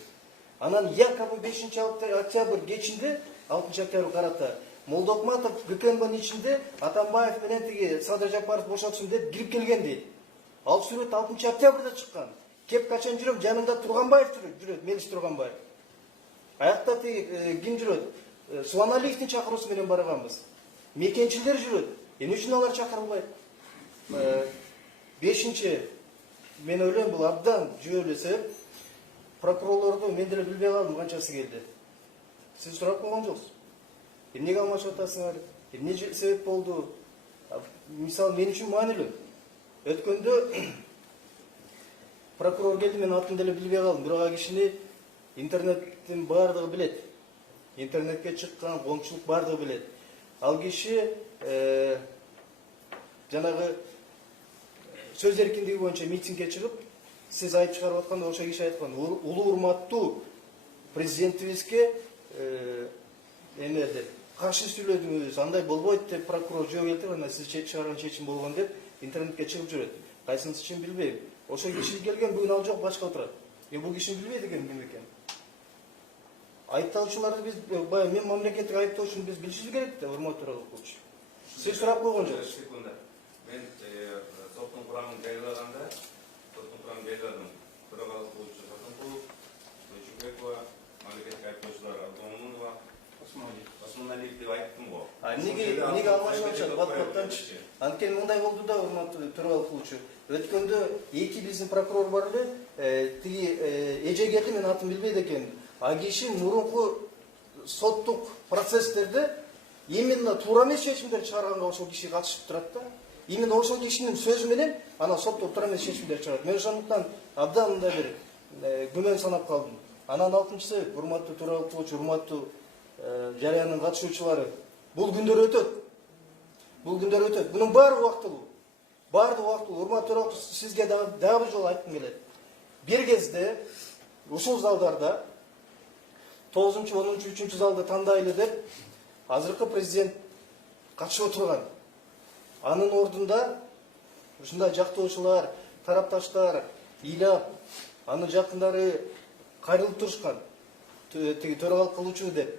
Анан якобы 5 октябрь кечинде, 6 октябрь карата Молдокматов ГКМБнын ичинде Атамбаев менен тиги Садыр Жапаров бошотсун деп кирип келген дейт. Ал сүрөт 6 октябрда чыккан. Кеп качан жүрөм, жанымда Турганбаев жүрөт, Мелис Турганбаев. Аякта тиги ким жүрөт? Суаналиевдин чакыруусу менен барганбыз. Мекенчилер жүрөт. Эмне үчүн алар чакырылбайт? 5-чи мен ойлойм бул абдан жүйөлүү себеп. Прокурорлорду мен деле билбей калдым канчасы келди. Сиз сурап койгон жоксуз. Эмнеге алмашып атасыңар? Эмне себеп болду? Мисалы мен үчүн маанилүү. Өткөндө прокурор келди, мен атын деле билбей калдым. Бирок кишини интернеттин баардыгы билет. Интернетке чыккан, коңчулук баардыгы билет. Ал киши жанагы сөз эркиндиги боюнча митингге чыгып, сиз айып чыгарып атканда ошо киши айткан, улуу урматтуу президентибизге эмерде каршы сүйлөдүңүз, андай болбойт деп прокурор жооп келтирип, анан сиз чыгарган чечим болгон деп интернетке чыгып жүрөт. Кайсынысы үчүн билбейм. Ошо киши келген, бүгүн ал жок, башка отурат. Бул кишини билбейт экен ким экен. Айыпталуучуларды биз баягы мен мамлекеттик айыптоочуну биз билишибиз керек да, урматтуу төрагалык. Сиз сурап койгон жоксуз. Мен соттун курамын жайлаганда, соттун курамын жайладым. Төрагалык кылуучу Сатынкулов, Чубекова, мамлекеттик айыптоочулар Абдомунова, Осмоналиев деп айттым го. Неге алмашып атышат? Бат-баттанчы. Анткени мындай болду да, урматтуу төрагалык кылуучу. Өткөндө эки биздин прокурор бар эле, тиги эже келди, мен атын билбейт экенмин. А киши мурунку соттук процесстерде именно туура эмес чечимдер чыгарганга ошол киши катышып турат да. Именно ошол кишинин сөзү менен анан сотто туура эмес чечимдер чыгарат. Мен ошондуктан абдан мындай бир күмөн санап калдым. Анан 6-чы себеп, урматтуу төрагалык кылуучу, урматтуу жарыянын катышуучулары, бул күндөр өтөт. Бул күндөр өтөт. Бунун баары убактылуу. Баардыгы убактылуу. Урматтуу төрагалык, сизге дагы бир жолу айткым келет. Бир кезде ушул залдарда 9-чу, 10-чу, 3-чү залды тандайлы деп азыркы президент катышып отурган. Анын ордунда ушундай жактоочулар, тарапташтар ыйлап, анын жакындары кайрылып турушкан. Тиги төрагалык кылуучу деп.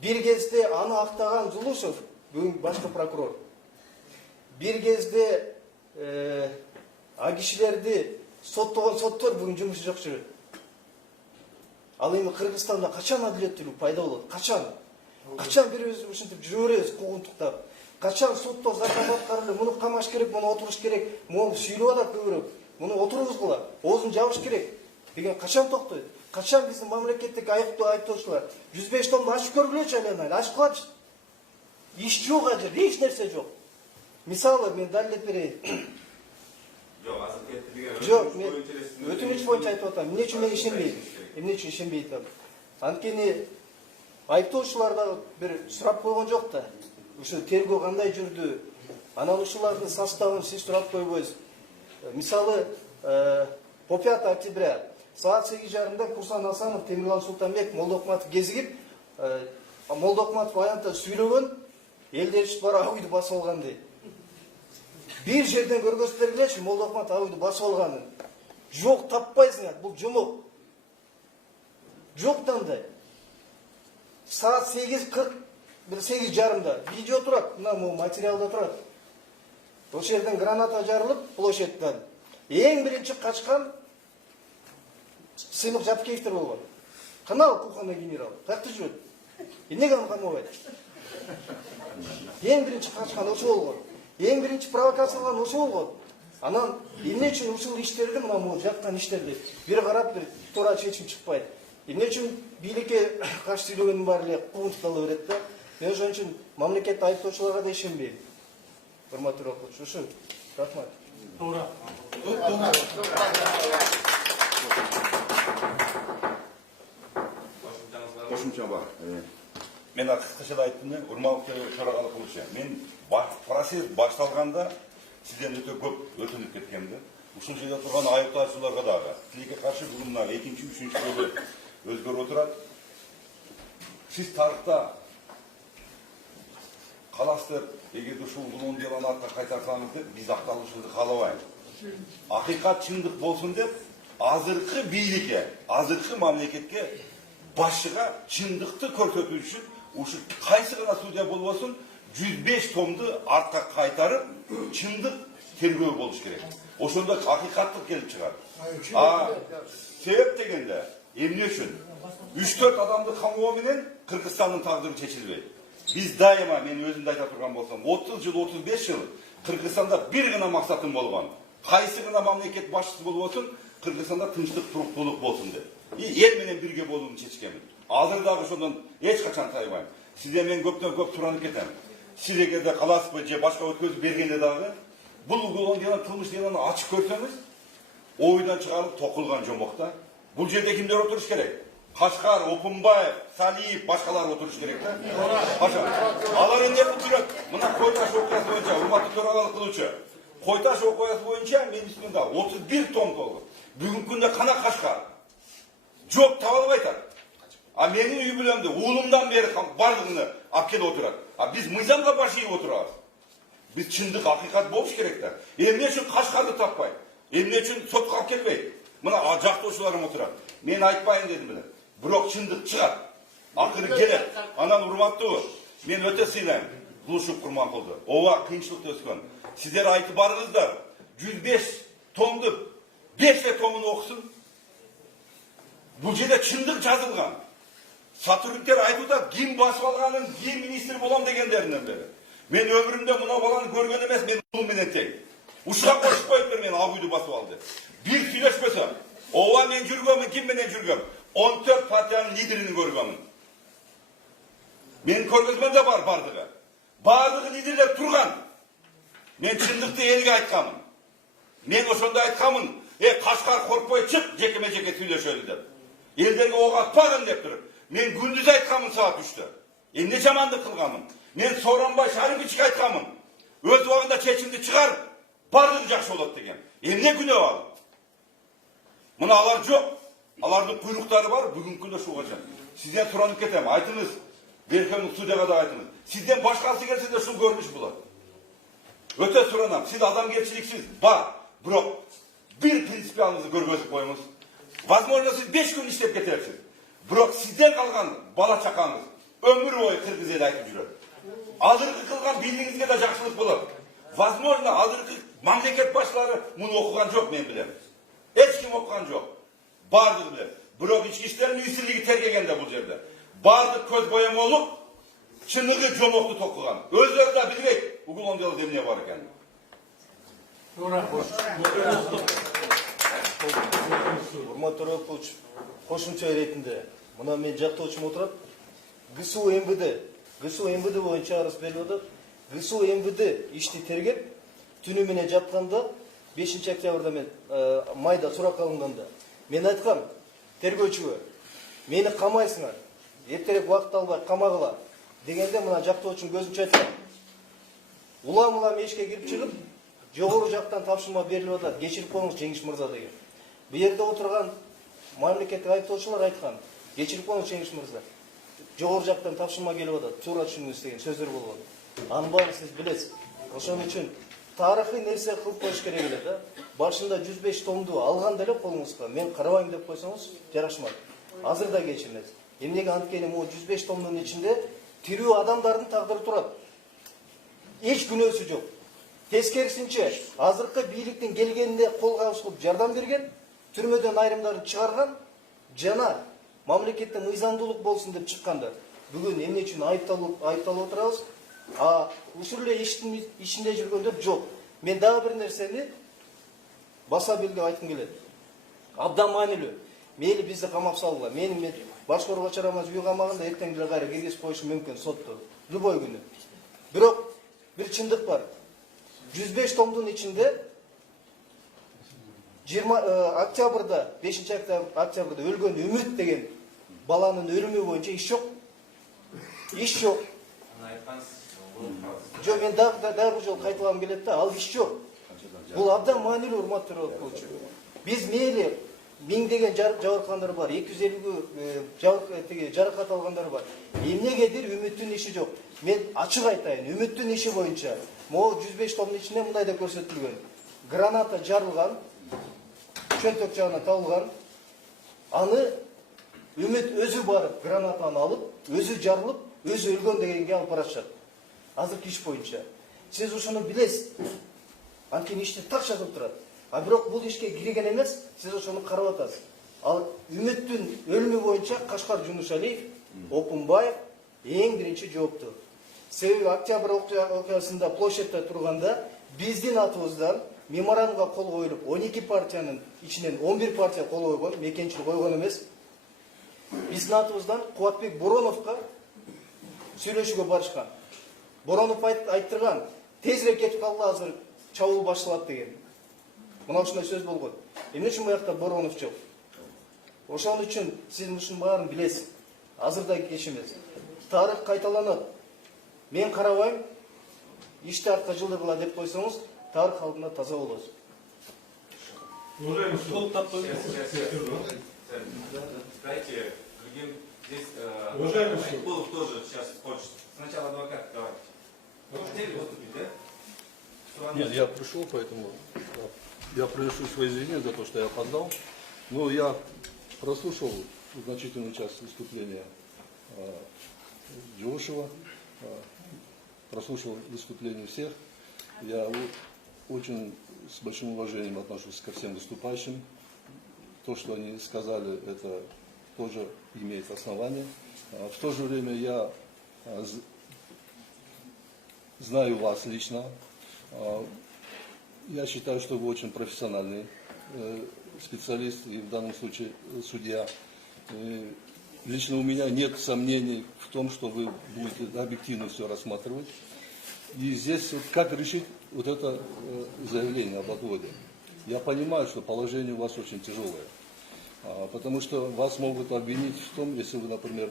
Бир кезде аны актаган Зулушев, бүгүн башкы прокурор. Бир кезде а кишилерди соттогон соттор бүгүн жумушу жок жүрөт. Ал эми Кыргызстанда качан адилеттүүлүк пайда болот? Качан? Качан бирибизди ушинтип жүрө беребиз куугунтуктап? Качан сотто закон аткарылып, муну камаш керек, муну отуруш керек, муну сүйлөп атат көбүрөөк, муну отургузгула, оозун жабыш керек деген качан токтойт? Качан биздин мамлекеттик айыптоочулар 105 томду ачып көргүлөчү айланайын, ачып калачы. Иш жок ажыр, эч нерсе жок. Мисалы мен далилдеп берейин. Yok, azı keltirgen. Жоқ, мен өтініш бойынша айтып отырмын. Эмне үчүн мен ишенбейм? Эмне үчүн ишенбей атам? Анткени айыптоочуларда бир сурап койгон жок да. Ушу тергөө кандай жүрдү? Анан ушулардын составын сиз сурап койбойсуз. Мисалы, по 5 октября саат 8:30 Курсан Асанов, Темирлан Султанбек, Молдокматов кезигип, Молдокматов аянтта сүйлөгөн, элде ишт бар агуйду басып алган дейт. Bir жерден көргөзсөңөрчү Молдокматов агуйду басып алганын. Жок, таппайсыңар, бул жумук. Жоктандай. Saat 8:40, 8:30'da video турат, мына материалда турат. Ошол жерден граната жарылып, площадьтан. Эң биринчи качкан Сыймык Жапкеевтер болгон. Канал Кухана генерал. Каякта жүрөт? Эмнеге аны камабайт? Эң биринчи качкан ошо болгон. Эң биринчи провокация кылган ошо болгон. Анан эмне үчүн ушул иштерди, мына могу жаткан иштерди бир карап бир туура чечим чыкпайт. Эмне үчүн бийликке каршы сүйлөгөнүн баары эле кууntала берет да. Мен ошон үчүн мамлекет айыптоочуларга да ишенбейм. Урматтуу окуучу, ушу. Рахмат. Туура. Кошумча бар. Мен кыскача айттым, урматтуу төрагалы кылуучу. Мен процесс башталганда сизден өтө көп өтүнүп кеткенди. Ушул жерде турган айыптоочуларга дагы тилекке каршы бүгүн мына 2-3 жолу өзгөрүп отурат. Сиз тарыхта каласыздар, эгерде ушул улуун деланы артка кайтарсаңыз деп биз акталышыбызды каалабайбыз. Акыйкат чындык болсун деп азыркы бийликке, азыркы мамлекетке башчыга чындыкты көрсөтүү үчүн ушул кайсы гана судья болбосун 105 томду артка кайтарып чындык тергөө болуш керек. Ошондо акыйкаттык келип чыгат. Себеп дегенде эмне үчүн 3-4 адамды камоо менен Кыргызстандын тагдыры чечилбейт. Биз дайыма, мен өзүмдү айта турган болсом, 30 жыл, 35 жыл Кыргызстанда бир гана максатым болгон. Кайсы гана мамлекет башчысы болбосун, Кыргызстанда тынчтык, туруктуулук болсун деп. Эл менен бирге болууну чечкенмин. Азыр дагы ошондон эч качан тайбайм. Сизден мен көптөн көп суранып кетем. Сиз эгерде каласызбы же башка өткөзүп бергенде дагы бул уголовный дело, кылмыш делону ачык көрсөңүз, ойдан чыгарып токулган жомокта. Бул жерде кимдер отуруш керек? Кашкар, Опунбаев, Салиев, башкалар отуруш керек да? Кашан? Алар эмне кылып жүрөт? Мына Койташ окуясы боюнча, урматтуу төрагалық кылуучу. Койташ окуясы боюнча менин үстүмдө 31 том толду. Бүгүнкү күндө кана Кашкар? Жок, таба албай атат. А менин үй бүлөмдө уулумдан бери бардыгын алып келип отурат. А биз мыйзамга баш ийип отурабыз. Биз чындык, акыйкат болуш керек да. Эмне үчүн Кашкарды таппайт? Эмне үчүн сотко алып келбейт? Мына жактоочуларым отурат. Мен айтпайын дедим эле. Бирок чындык чыгат. Акыры келет. Анан урматтуу, мен өтө сыйлайм. Кулушуп Курманкулду. Ооба кыйынчылыкта өскөн. Сиздер айтып барыңыздар. 105 томду 5 томун окусун. Бул жерде чындык жазылган. Сотрудниктер айтып атат, ким басып алганын, ким министр болом дегендеринен бери. Мен өмүрүмдө мына баланы көргөн эмес, мен ул менен тең. Ушуга кошуп коюптур мен агуйду басып алды. Бир сүйлөшпөсөм, ооба мен жүргөмүн, ким менен жүргөм? 14 партиянын лидерин көргөмүн. Мен көргөзмөдө бар бардыгы. Бардыгы лидерлер турган. Мен чындыкты элге айткамын. Мен ошондо айткамын, Кашкар коркпой чык, жекеме-жеке сүйлөшөлү деп. Элдерге ок атпагын деп туруп. Мен күндүз айткамын саат 3-тө. Эмне жамандык кылганмын? Мен Сооронбай Шариповичке айткамын. Өз убагында чечимди чыгар, бардыгы жакшы болот деген. Эмне күнөө ал? Мына алар жок. Алардын куйруктары бар, бүгүнкү күндө ушуга чыккан. Сизден суранып кетем, айтыңыз. Беркемдик судьяга да айтыңыз. Сизден башкасы келсе да ушул көрүнүш болот. Өтө суранам. Сиз адамгерчиликсиз бар, бирок бир принципиалыңызды көргөзүп коюңуз. Возможно, сиз 5 күн иштеп кетерсиз. Бирок сизден калган бала чакаңыз өмүр бою кыргыз эли айтып жүрөт. Азыркы кылган бийлигиңизге да жакшылык болот. Возможно, азыркы мамлекет башчылары муну окуган жок, мен билем. Эч ким окуган жок. Бардыгы билет. Бирок ички иштер министрлиги тергегенде бул жерде. Бардык көз боемолуп, чыныгы жомокту токуган. Өздөрү да билбейт, уголовный дело эмне бар экенин. Урматтуу окуучу, кошумча иретинде мына мен жактоочум отурат. ГСУ МВД боюнча арыз берип атат. ГСУ МВД ишти тергеп, түнү менен жатканда 5 октябрда мен майда суракка алынганда мен айткам тергөөчүгө мени камайсыңар, эртерээк убакыт албай камагыла дегенде мына жактоочунун көзүнчө айткан. Улам эшикке кирип чыгып, жогору жактан тапшырма берилип атат. Кечирип коюңуз Жеңиш мырза деген. Бу жерде отурган мамлекеттик айыптоочулар айткан. Кечирип коюңуз Жеңиш мырза. Жогору жактан тапшырма келип атат. Туура түшүнүңүз деген сөздөр болгон. Анын баарын сиз билесиз. Ошон үчүн тарыхый нерсе кылып коюш керек эле да. Башында 105 томду алганда эле колуңузга мен карабайм деп койсоңуз жарашмат. Азыр да кечирмес. Эмнеге анткени могу 105 томдун ичинде тирүү адамдардын тагдыры турат. Эч күнөөсү жок. Тескерисинче, азыркы бийликтин келгенине кол кабышып жардам берген, түрмөдөн айрымдарын чыгарган жана мамлекетте мыйзамдуулук болсун деп чыккандар. Бүгүн эмне үчүн айыпталып отурабыз? Ушул эле иштин ичинде жүргөндөр жок. Мен дагы бир нерсени баса билдип айткым келет. Абдан маанилүү. Мейли бизди камап салгыла. Мен башкаруу чарамыз үй камагында эртең деле кайра киргизип коюшу мүмкүн сотту. Любой күнү. Бирок бир чындык бар. 105 томдун ичинде 20 октябрда 5 октябрда өлгөн Үмүт деген баланын өлүмү боюнча иш жок. Иш жок. Жок, мен дагы бир жолу кайталагым келет да, ал иш жок. Бул абдан маанилүү, урматтуу окуучу. Биз мейли миңдеген жабыркагандар бар, 250 жаракат алгандар бар. Эмнегедир Үмүттүн иши жок. Мен ачык айтайын, Үмүттүн иши боюнча могу 105 томдун ичинде мындай да көрсөтүлгөн. Граната жарылган, чөнтөк жагынан табылган. Аны Үмүт өзү барып гранатаны алып, өзү жарылып, өзү өлгөн дегенге алып барышат. Азыркы иш боюнча. Сиз ушуну билесиз. Анткени ишти так жазылып турат. А бирок бул ишке кирген эмес, сиз ошону карап атасыз. Ал Үмүттүн өлүмү боюнча Кашкар Жунушалиев, Опунбаев эң биринчи жоопту. Себеби октябрь окуясында площадьта турганда биздин атыбыздан меморандумга кол коюлуп, 12 партиянын ичинен 11 партия кол койгон, мекенчил койгон эмес. Биздин атыбыздан Кубатбек Бороновго сүйлөшүүгө барышкан. Боронов айттырган, тезирээк кетип калгыла, азыр чабуул башталат деген. Мына ушундай сөз болгон. Эмне үчүн буякта Боронов жок? Ошон үчүн сиз ушунун баарын билесиз. Азыр да кеч эмес. Тарых кайталанат. Мен карабайм, ишти артка жылдыргыла деп койсоңуз, тарых алдында таза болосуз. Уважаемый суд, дайте другим здесь. Уважаемый суд, тоже сейчас хочет. Сначала адвокат, давайте. Вы хотели выступить, да? Нет, я пришел, поэтому я приношу свои извинения за то, что я опоздал. Но я прослушал значительную часть выступления Джошева, прослушал выступления всех. Я очень с большим уважением отношусь ко всем выступающим. То, что они сказали, это тоже имеет основание. В то же время я знаю вас лично. Я считаю, что вы очень профессиональный специалист и в данном случае судья. Лично у меня нет сомнений в том, что вы будете объективно все рассматривать. И здесь вот как решить вот это заявление об отводе. Я понимаю, что положение у вас очень тяжелое. Потому что вас могут обвинить в том, если вы, например,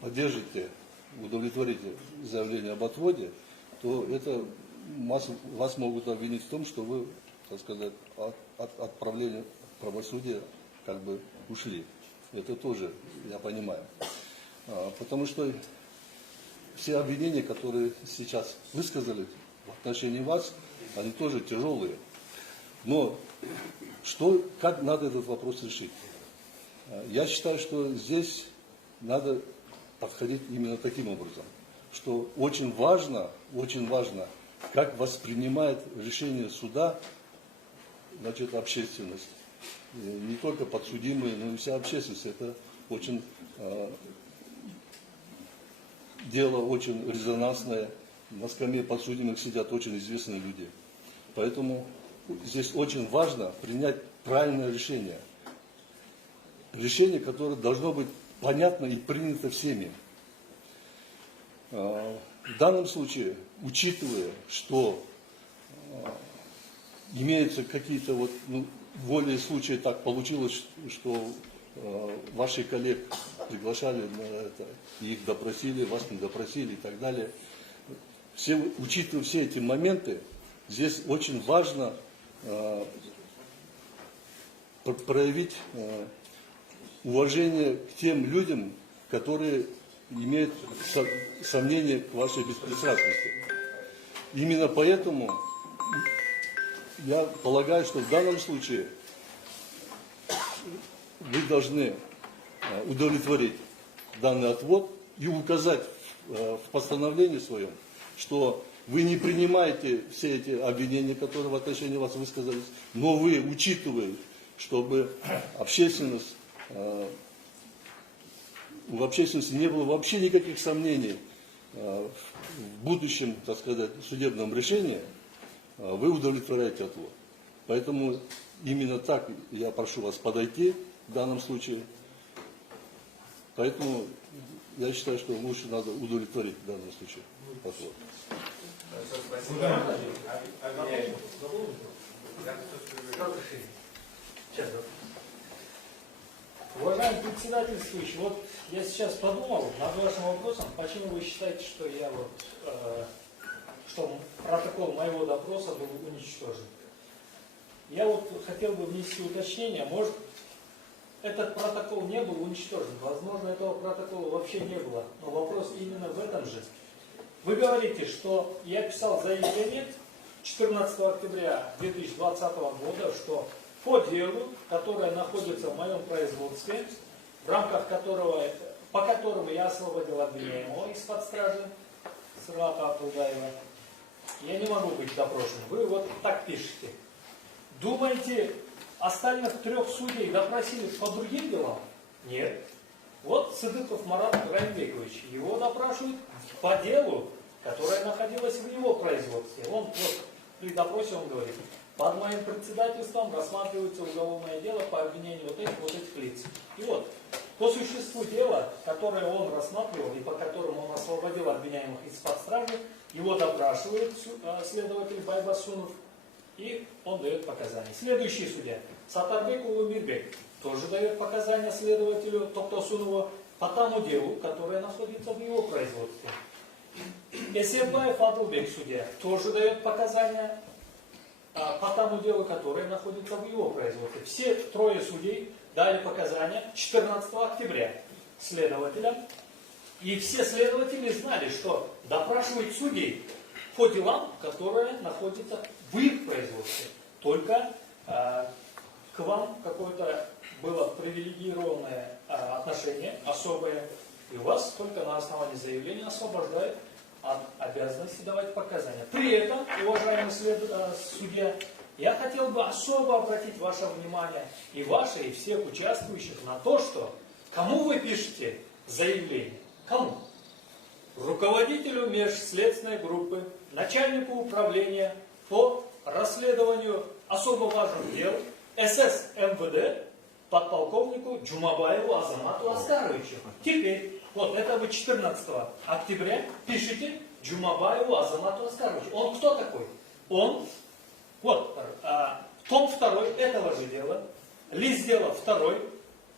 поддержите, удовлетворите заявление об отводе, то это вас могут обвинить в том, что вы, так сказать, от отправления правосудия как бы ушли. Это тоже я понимаю. Потому что все обвинения, которые сейчас высказали в отношении вас, они тоже тяжелые. Но как надо этот вопрос решить? Я считаю, что здесь надо подходить именно таким образом, что очень важно, как воспринимает решение суда, значит, общественность. Не только подсудимые, но и вся общественность. Это очень дело очень резонансное. На скамье подсудимых сидят очень известные люди. Поэтому здесь очень важно принять правильное решение. Решение, которое должно быть понятно и принято всеми. В данном случае, учитывая, что имеются какие-то вот, ну, волей случая так получилось, что ваших коллег приглашали на это, их допросили, вас не допросили и так далее. Учитывая все эти моменты, здесь очень важно проявить уважение к тем людям, которые имеют сомнения в вашей беспристрастности. Именно поэтому я полагаю, что в данном случае вы должны удовлетворить данный отвод и указать в постановлении своем, что вы не принимаете все эти обвинения, которые в отношении вас высказались, но вы, учитывая, чтобы общественность, у общественности не было вообще никаких сомнений в будущем, так сказать, судебном решении, вы удовлетворяете отвод. Поэтому именно так я прошу вас подойти в данном случае. Поэтому я считаю, что лучше надо удовлетворить в данном случае отвод. Уважаемый председательствующий, вот я сейчас подумал над вашим вопросом, почему вы считаете, что я вот, что протокол моего допроса был уничтожен. Я вот хотел бы внести уточнение, может, этот протокол не был уничтожен, возможно, этого протокола вообще не было, но вопрос именно в этом же. Вы говорите, что я писал заявление 14 октября 2020 года, что по делу, которое находится в моем производстве, в рамках которого, по которому я освободил обвиняемого из-под стражи Сырлата Атылдаева, я не могу быть допрошен. Вы вот так пишете. Думаете, остальных 3 судей допросили по другим делам? Нет. Вот Сыдыков Марат Рамбекович, его допрашивают по делу, которое находилось в его производстве. Он вот при допросе он говорит, под моим председательством рассматривается уголовное дело по обвинению вот этих лиц. И вот, по существу дела, которое он рассматривал и по которому он освободил обвиняемых из-под стражи, его допрашивает следователь Байбасунов, и он дает показания. Следующий судья, Сатарбек Улумирбек, тоже дает показания следователю Токтосунову по тому делу, которое находится в его производстве. Эсебаев Адылбек судья тоже дает показания по тому делу, которое находится в его производстве. Все 3 судей дали показания 14 октября следователям. И все следователи знали, что допрашивают судей по делам, которые находятся в их производстве. Только к вам какое-то было привилегированное отношение, особое, и вас только на основании заявления освобождают от обязанности давать показания. При этом, уважаемый судья, я хотел бы особо обратить ваше внимание и ваше, и всех участвующих на то, что кому вы пишете заявление? Кому? Руководителю межследственной группы, начальнику управления по расследованию особо важных дел СС МВД подполковнику Джумабаеву Азамату Аскаровичу. Теперь, вот это вы 14 октября пишете Джумабаеву Азамату Аскаровичу. Он кто такой? Он, вот, том 2 этого же дела, лист дела 2,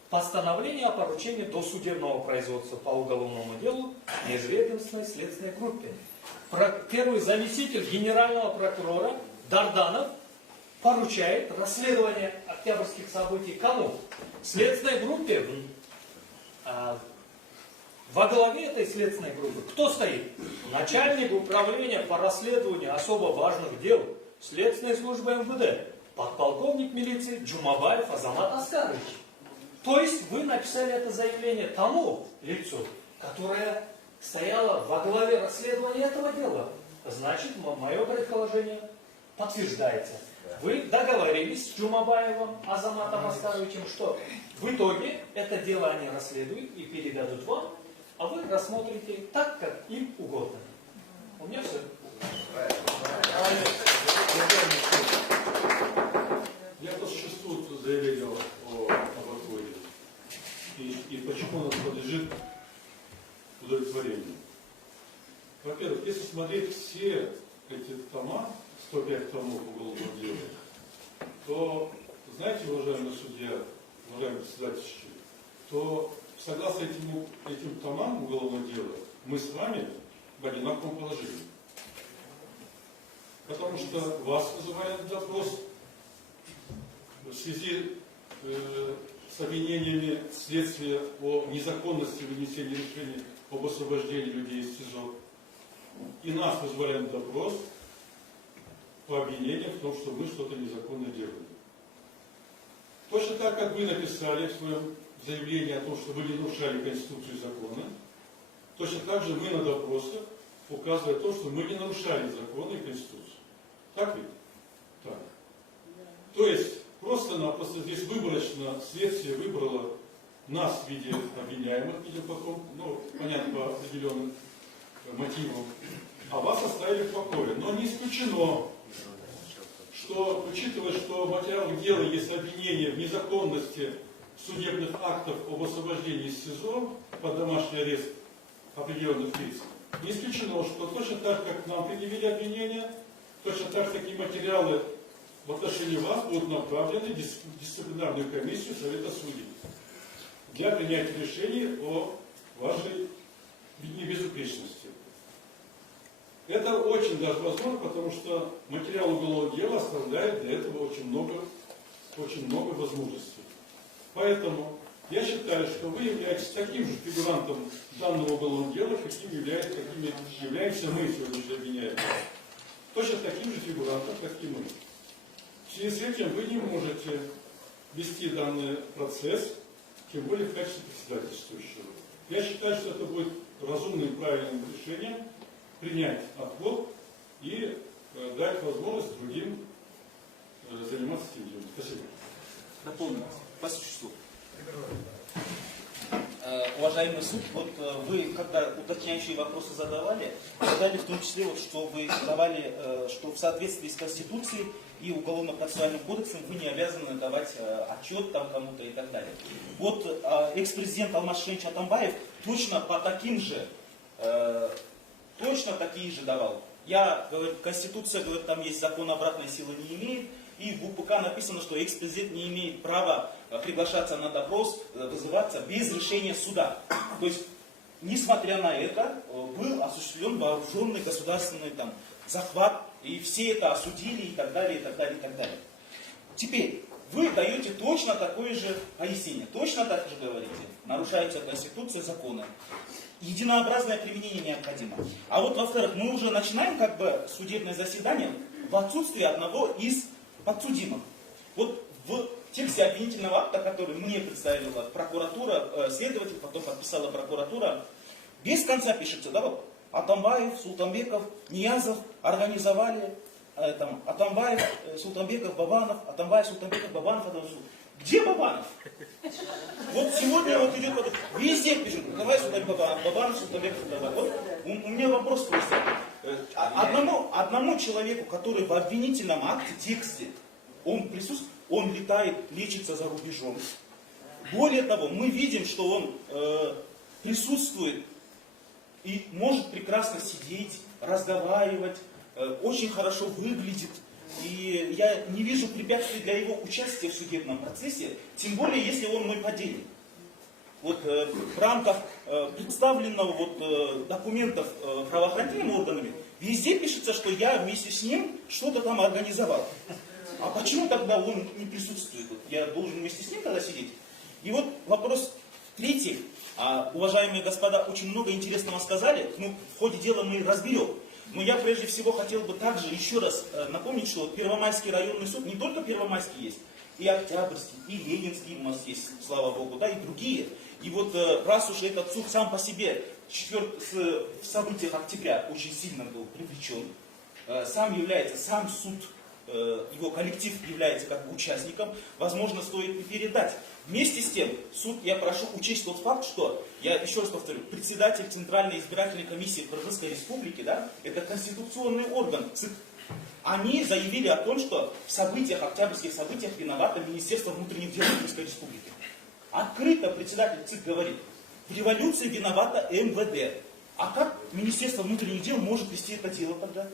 постановление о поручении досудебного производства по уголовному делу межведомственной следственной группе. Первый заместитель генерального прокурора Дарданов поручает расследование октябрьских событий кому? Следственной группе. Во главе этой следственной группы кто стоит? Начальник управления по расследованию особо важных дел Следственной службы МВД, подполковник милиции Джумабаев Азамат Аскарович. То есть вы написали это заявление тому лицу, которое стояло во главе расследования этого дела. Значит, мое предположение подтверждается. Вы договорились с Джумабаевым Азаматом Аскаровичем, что в итоге это дело они расследуют и передадут вам, а вы рассмотрите так, как им угодно. У меня все. Я по существу заявил об отводе. И почему он подлежит удовлетворению. Во-первых, если смотреть все эти тома, 105 томов уголовного дела, то, знаете, уважаемый судья, уважаемый председатель, то согласно этим томам уголовного дела, мы с вами в одинаковом положении. Потому что вас вызывают допрос в связи с обвинениями следствия о незаконности вынесения решений об освобождении людей из СИЗО. И нас вызывают допрос по обвинениям в том, что мы что-то незаконно делали. Точно так, как вы написали в своем заявлении о том, что вы не нарушали Конституцию и законы, точно так же мы на допросах указываем то, что мы не нарушали законы и Конституцию. Так ведь? Так. То есть, просто-напросто здесь выборочно следствие выбрало нас в виде обвиняемых, видим потом, ну, понятно, по определенным мотивам, а вас оставили в покое. Но не исключено, что, учитывая, что в материалах дела есть обвинение в незаконности судебных актов об освобождении из СИЗО под домашний арест определенных лиц, не исключено, что точно так, как нам предъявили обвинения, точно так такие материалы в отношении вас будут направлены в дисциплинарную комиссию Совета судей для принятия решений о вашей небезупречности. Это очень даже возможно, потому что материал уголовного дела оставляет для этого очень много возможностей. Поэтому я считаю, что вы являетесь таким же фигурантом данного уголовного дела, какими являемся мы сегодня обвиняемые. Точно таким же фигурантом, как и мы. В связи с этим вы не можете вести данный процесс, тем более в качестве председательствующего. Я считаю, что это будет разумным и правильным решением принять отвод и дать возможность другим заниматься этим делом. Спасибо. Дополнить. По существу. Уважаемый суд, вот вы, когда уточняющие вопросы задавали в том числе, вот, что вы давали, что в соответствии с Конституцией и Уголовно-процессуальным кодексом вы не обязаны давать отчет там кому-то и так далее. Вот экс-президент Алмаз Шенч Атамбаев точно по таким же, точно такие же давал. Конституция, говорит, там есть закон, обратной силы не имеет. И в УПК написано, что экс-президент не имеет права приглашаться на допрос, вызываться без решения суда. То есть, несмотря на это, был осуществлен вооруженный государственный захват, и все это осудили и так далее, и так далее, и так далее. Теперь, вы даете точно такое же пояснение, точно так же говорите, нарушается Конституция, законы. Единообразное применение необходимо. А вот, во-вторых, мы уже начинаем судебное заседание в отсутствии одного из подсудимых. Вот в тексте обвинительного акта, который мне представила прокуратура, следователь, потом подписала прокуратура, без конца пишется, да, вот, Атамбаев, Султанбеков, Ниязов организовали, Атамбаев, Султанбеков, Бабанов, Атамбаев, Султанбеков, Бабанов, Где Бабанов? Вот сегодня вот идет, везде пишут, давай Султанбеков, Бабанов, Султанбеков, Бабанов. Вот у меня вопрос просто. Одному человеку, который в обвинительном акте, тексте, он присутствует, он летает, лечится за рубежом. Более того, мы видим, что он присутствует и может прекрасно сидеть, разговаривать, очень хорошо выглядит. И я не вижу препятствий для его участия в судебном процессе, тем более, если он мой подельник. Вот в рамках представленного документов правоохранительными органами, везде пишется, что я вместе с ним что-то там организовал. А почему тогда он не присутствует? Я должен вместе с ним тогда сидеть? И вот вопрос третий. Уважаемые господа, очень много интересного сказали. В ходе дела мы разберем. Но я прежде всего хотел бы также еще раз напомнить, что Первомайский районный суд, не только Первомайский есть, и Октябрьский, и Ленинский у нас есть, слава Богу, да, и другие. И вот раз уж этот суд сам по себе в событиях октября очень сильно был привлечен, сам суд, его коллектив является как бы участником, возможно, стоит и передать. Вместе с тем, суд, я прошу учесть тот факт, что, я еще раз повторю, председатель Центральной избирательной комиссии Кыргызской Республики, да, это конституционный орган ЦИК. Они заявили о том, что в октябрьских событиях виновато Министерство внутренних дел Кыргызской Республики. Открыто председатель ЦИК говорит, в революции виновата МВД. А как Министерство внутренних дел может вести это дело тогда?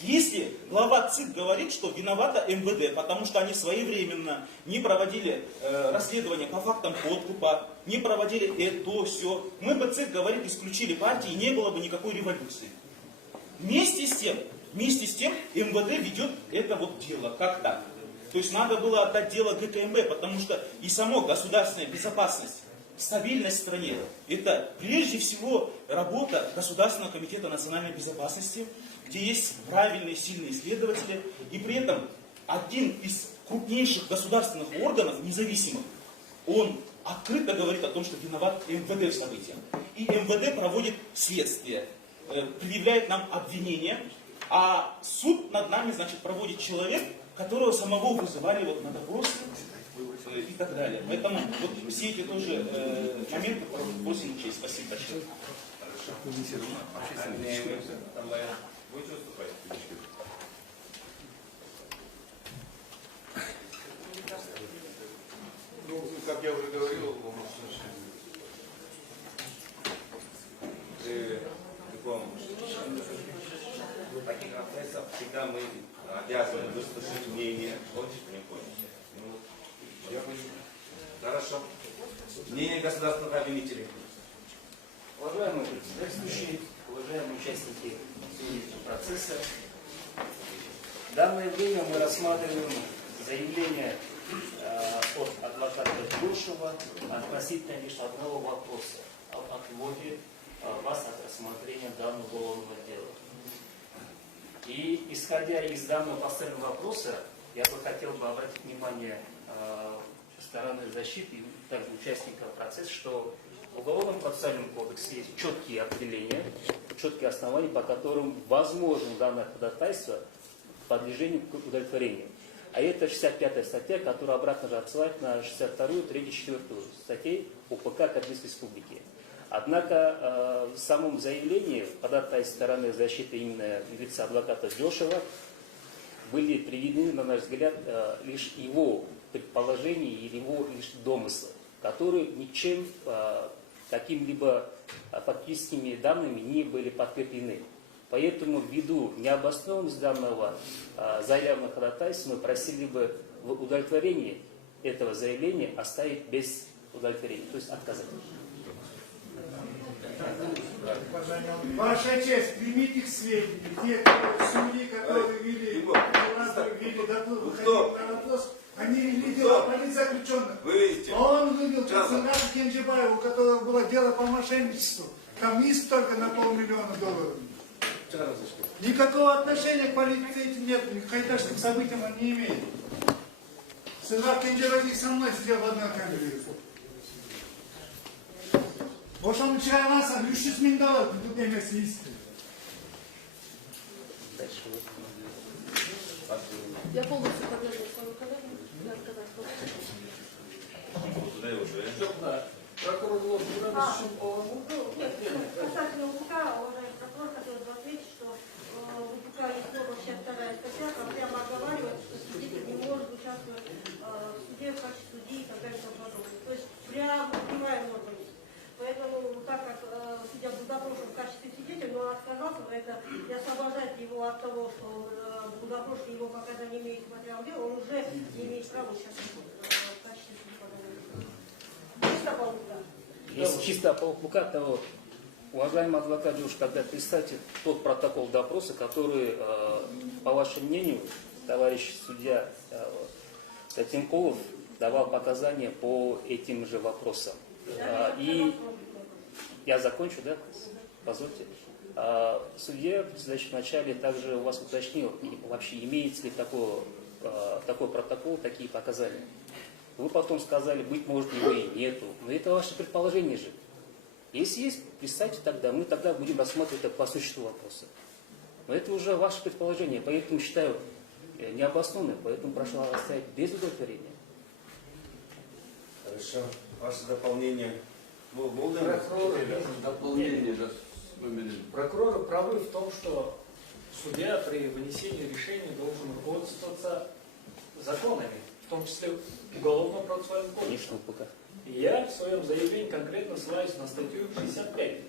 Если глава ЦИК говорит, что виновата МВД, потому что они своевременно не проводили расследование по фактам подкупа, не проводили это, все, мы бы, ЦИК говорит, исключили партии, и не было бы никакой революции. Вместе с тем МВД ведет это вот дело. Как так? То есть надо было отдать дело ГКМБ, потому что и само государственная безопасность, стабильность в стране, это прежде всего работа Государственного комитета национальной безопасности, где есть правильные, сильные следователи, и при этом один из крупнейших государственных органов, независимых, он открыто говорит о том, что виноват МВД в событиях. И МВД проводит следствие, предъявляет нам обвинения, а суд над нами, значит, проводит человек, которого самого вызывали вот на допросы и так далее. Поэтому вот все эти тоже моменты просим учесть. Спасибо большое. Будете выступать? Ну, как я уже говорил, в таких процессах всегда мы обязаны выслушать мнение. Хорошо. Мнение государственных обвинителей. Уважаемые председательствующие, уважаемые участники сегодняшнего процесса, в данное время мы рассматриваем заявление от адвоката Дюшева относительно лишь одного вопроса о отводе вас от рассмотрения данного уголовного дела. И исходя из данного поставленного вопроса, я бы хотел обратить внимание стороны защиты и также участников процесса, что в Уголовном процессуальном кодексе есть четкие определения, четкие основания, по которым возможно данное ходатайство подлежит к удовлетворению. А это 65-я статья, которая обратно же отсылает на 62-ю, 3-ю, 4-ю статей УПК Кыргызской Республики. Однако в самом заявлении в ходатайстве стороны защиты именно лица адвоката Дюшева были приведены, на наш взгляд, лишь его предположения или его лишь домыслы, которые ничем, какими-либо фактическими данными не были подкреплены. Поэтому ввиду необоснованности данного заявленного ходатайства мы просили бы в удовлетворении этого заявления оставить без удовлетворения, то есть отказать. Ваша честь, примите к сведению, те судьи, которые вели допрос, они вели дело политзаключенных. Он вывел Часынгата Кенжебаева, у которого было дело по мошенничеству. Там иск только на $500 000. Никакого отношения к полиции этим нет, к хайдашским событиям он не имеет. Сынгат Кенжебаев со мной сидел в одной камере. Ошоны чыгарганса 300 000 доллар тут эмес исти. Я полностью поддерживаю свою коллегу. Прокурор Касательно УК, уважаемый прокурор, хотел бы ответить, что в УК есть норма 62-я статья, там прямо оговаривает, что свидетель не может участвовать в суде в качестве судьи и так далее и тому подобное. То есть прямо убиваем норму. Поэтому, так как судья был допрошен в качестве свидетеля, но он отказался, это не освобождает его от того, что он был допрошен, его пока не имеет материала дела, он уже не имеет права участвовать в качестве судьи. Чисто по УК. Если чисто по УК, то, уважаемый адвокат Дюш, когда представьте тот протокол допроса, который, по вашему мнению, товарищ судья Татенкулов давал показания по этим же вопросам. И я закончу, да? Позвольте. Судья, значит, вначале также у вас уточнил, вообще имеется ли такой протокол, такие показания. Вы потом сказали, быть может, его и нету. Но это ваше предположение же. Если есть, представьте тогда, мы тогда будем рассматривать это по существу вопроса. Но это уже ваше предположение, поэтому считаю необоснованным, поэтому прошу оставить без удовлетворения. Хорошо. Ваше дополнение. Прокуроры правы в том, что судья при вынесении решения должен руководствоваться законами, в том числе Уголовного процессуального кодекса. Конечно, УПК. И я в своем заявлении конкретно ссылаюсь на статью 65.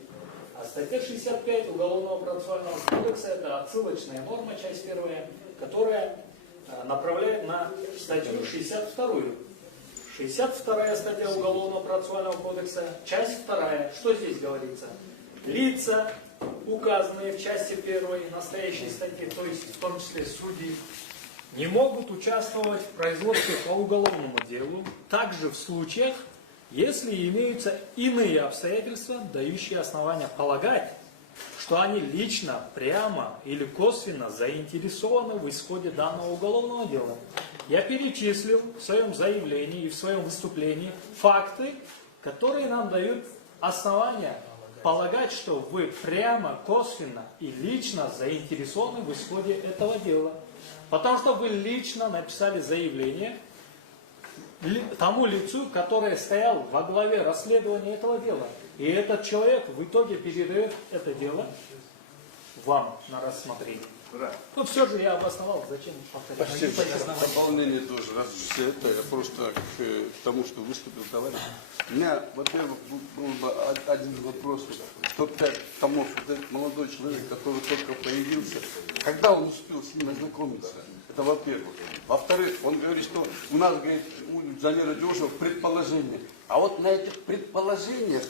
А статья 65 Уголовного процессуального кодекса – это отсылочная норма, часть первая, которая направляет на статью 62. 62 статья Уголовного процессуального кодекса, часть 2. Что здесь говорится? Лица, указанные в части 1 настоящей статьи, то есть в том числе судьи, не могут участвовать в производстве по уголовному делу, также в случаях, если имеются иные обстоятельства, дающие основания полагать, что они лично, прямо или косвенно заинтересованы в исходе данного уголовного дела. Я перечислил в своем заявлении и в своем выступлении факты, которые нам дают основания полагать, что вы прямо, косвенно и лично заинтересованы в исходе этого дела. Потому что вы лично написали заявление тому лицу, которое стоял во главе расследования этого дела. И этот человек в итоге передает это дело вам на рассмотрение. Ну все же я обосновал, зачем повторять. Спасибо. Дополнение тоже. Раз все это, я просто к тому, что выступил товарищ. У меня, во-первых, был бы один вопрос. 105 томов, вот этот молодой человек, который только появился, когда он успел с ним ознакомиться? Это во-первых. Во-вторых, он говорит, что у нас, говорит, у инженера Дюшева предположения. А вот на этих предположениях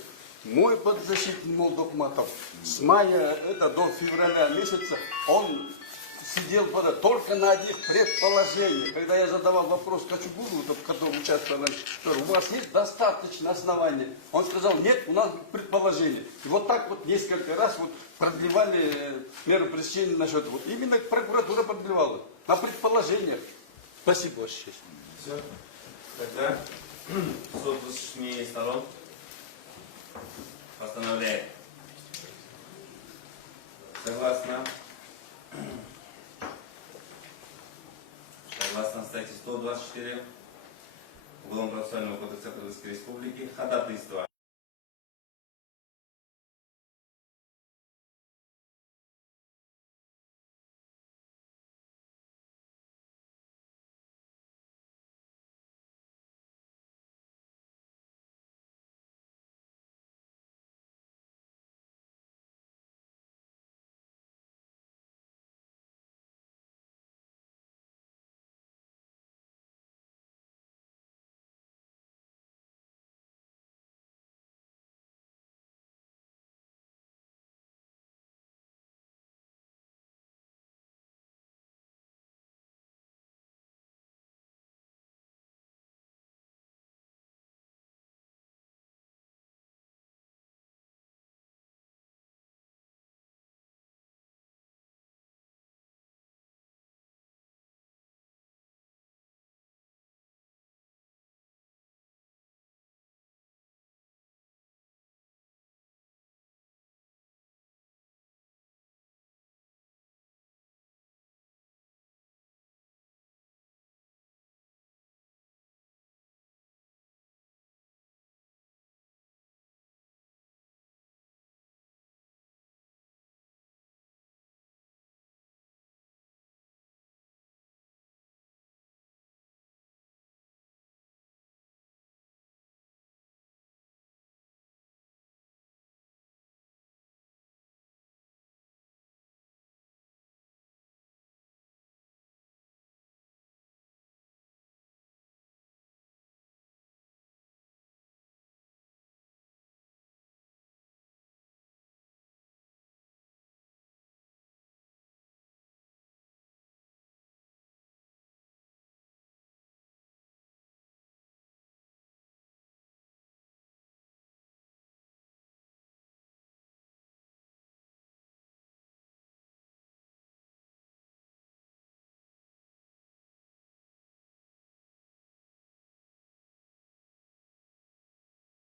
мой подзащитный Молдокматов с мая до февраля месяца он сидел только на одних предположениях. Когда я задавал вопрос Качугуру, который участвовал, у вас есть достаточно оснований? Он сказал, нет, у нас предположение. И вот так вот несколько раз продлевали меру пресечения насчет. Вот именно прокуратура продлевала на предположениях. Спасибо, Ваше честь. Все. Тогда суд с 8 сторон постановляет. Согласно статье 124 Уголовно-процессуального кодекса Крымской Республики, ходатайство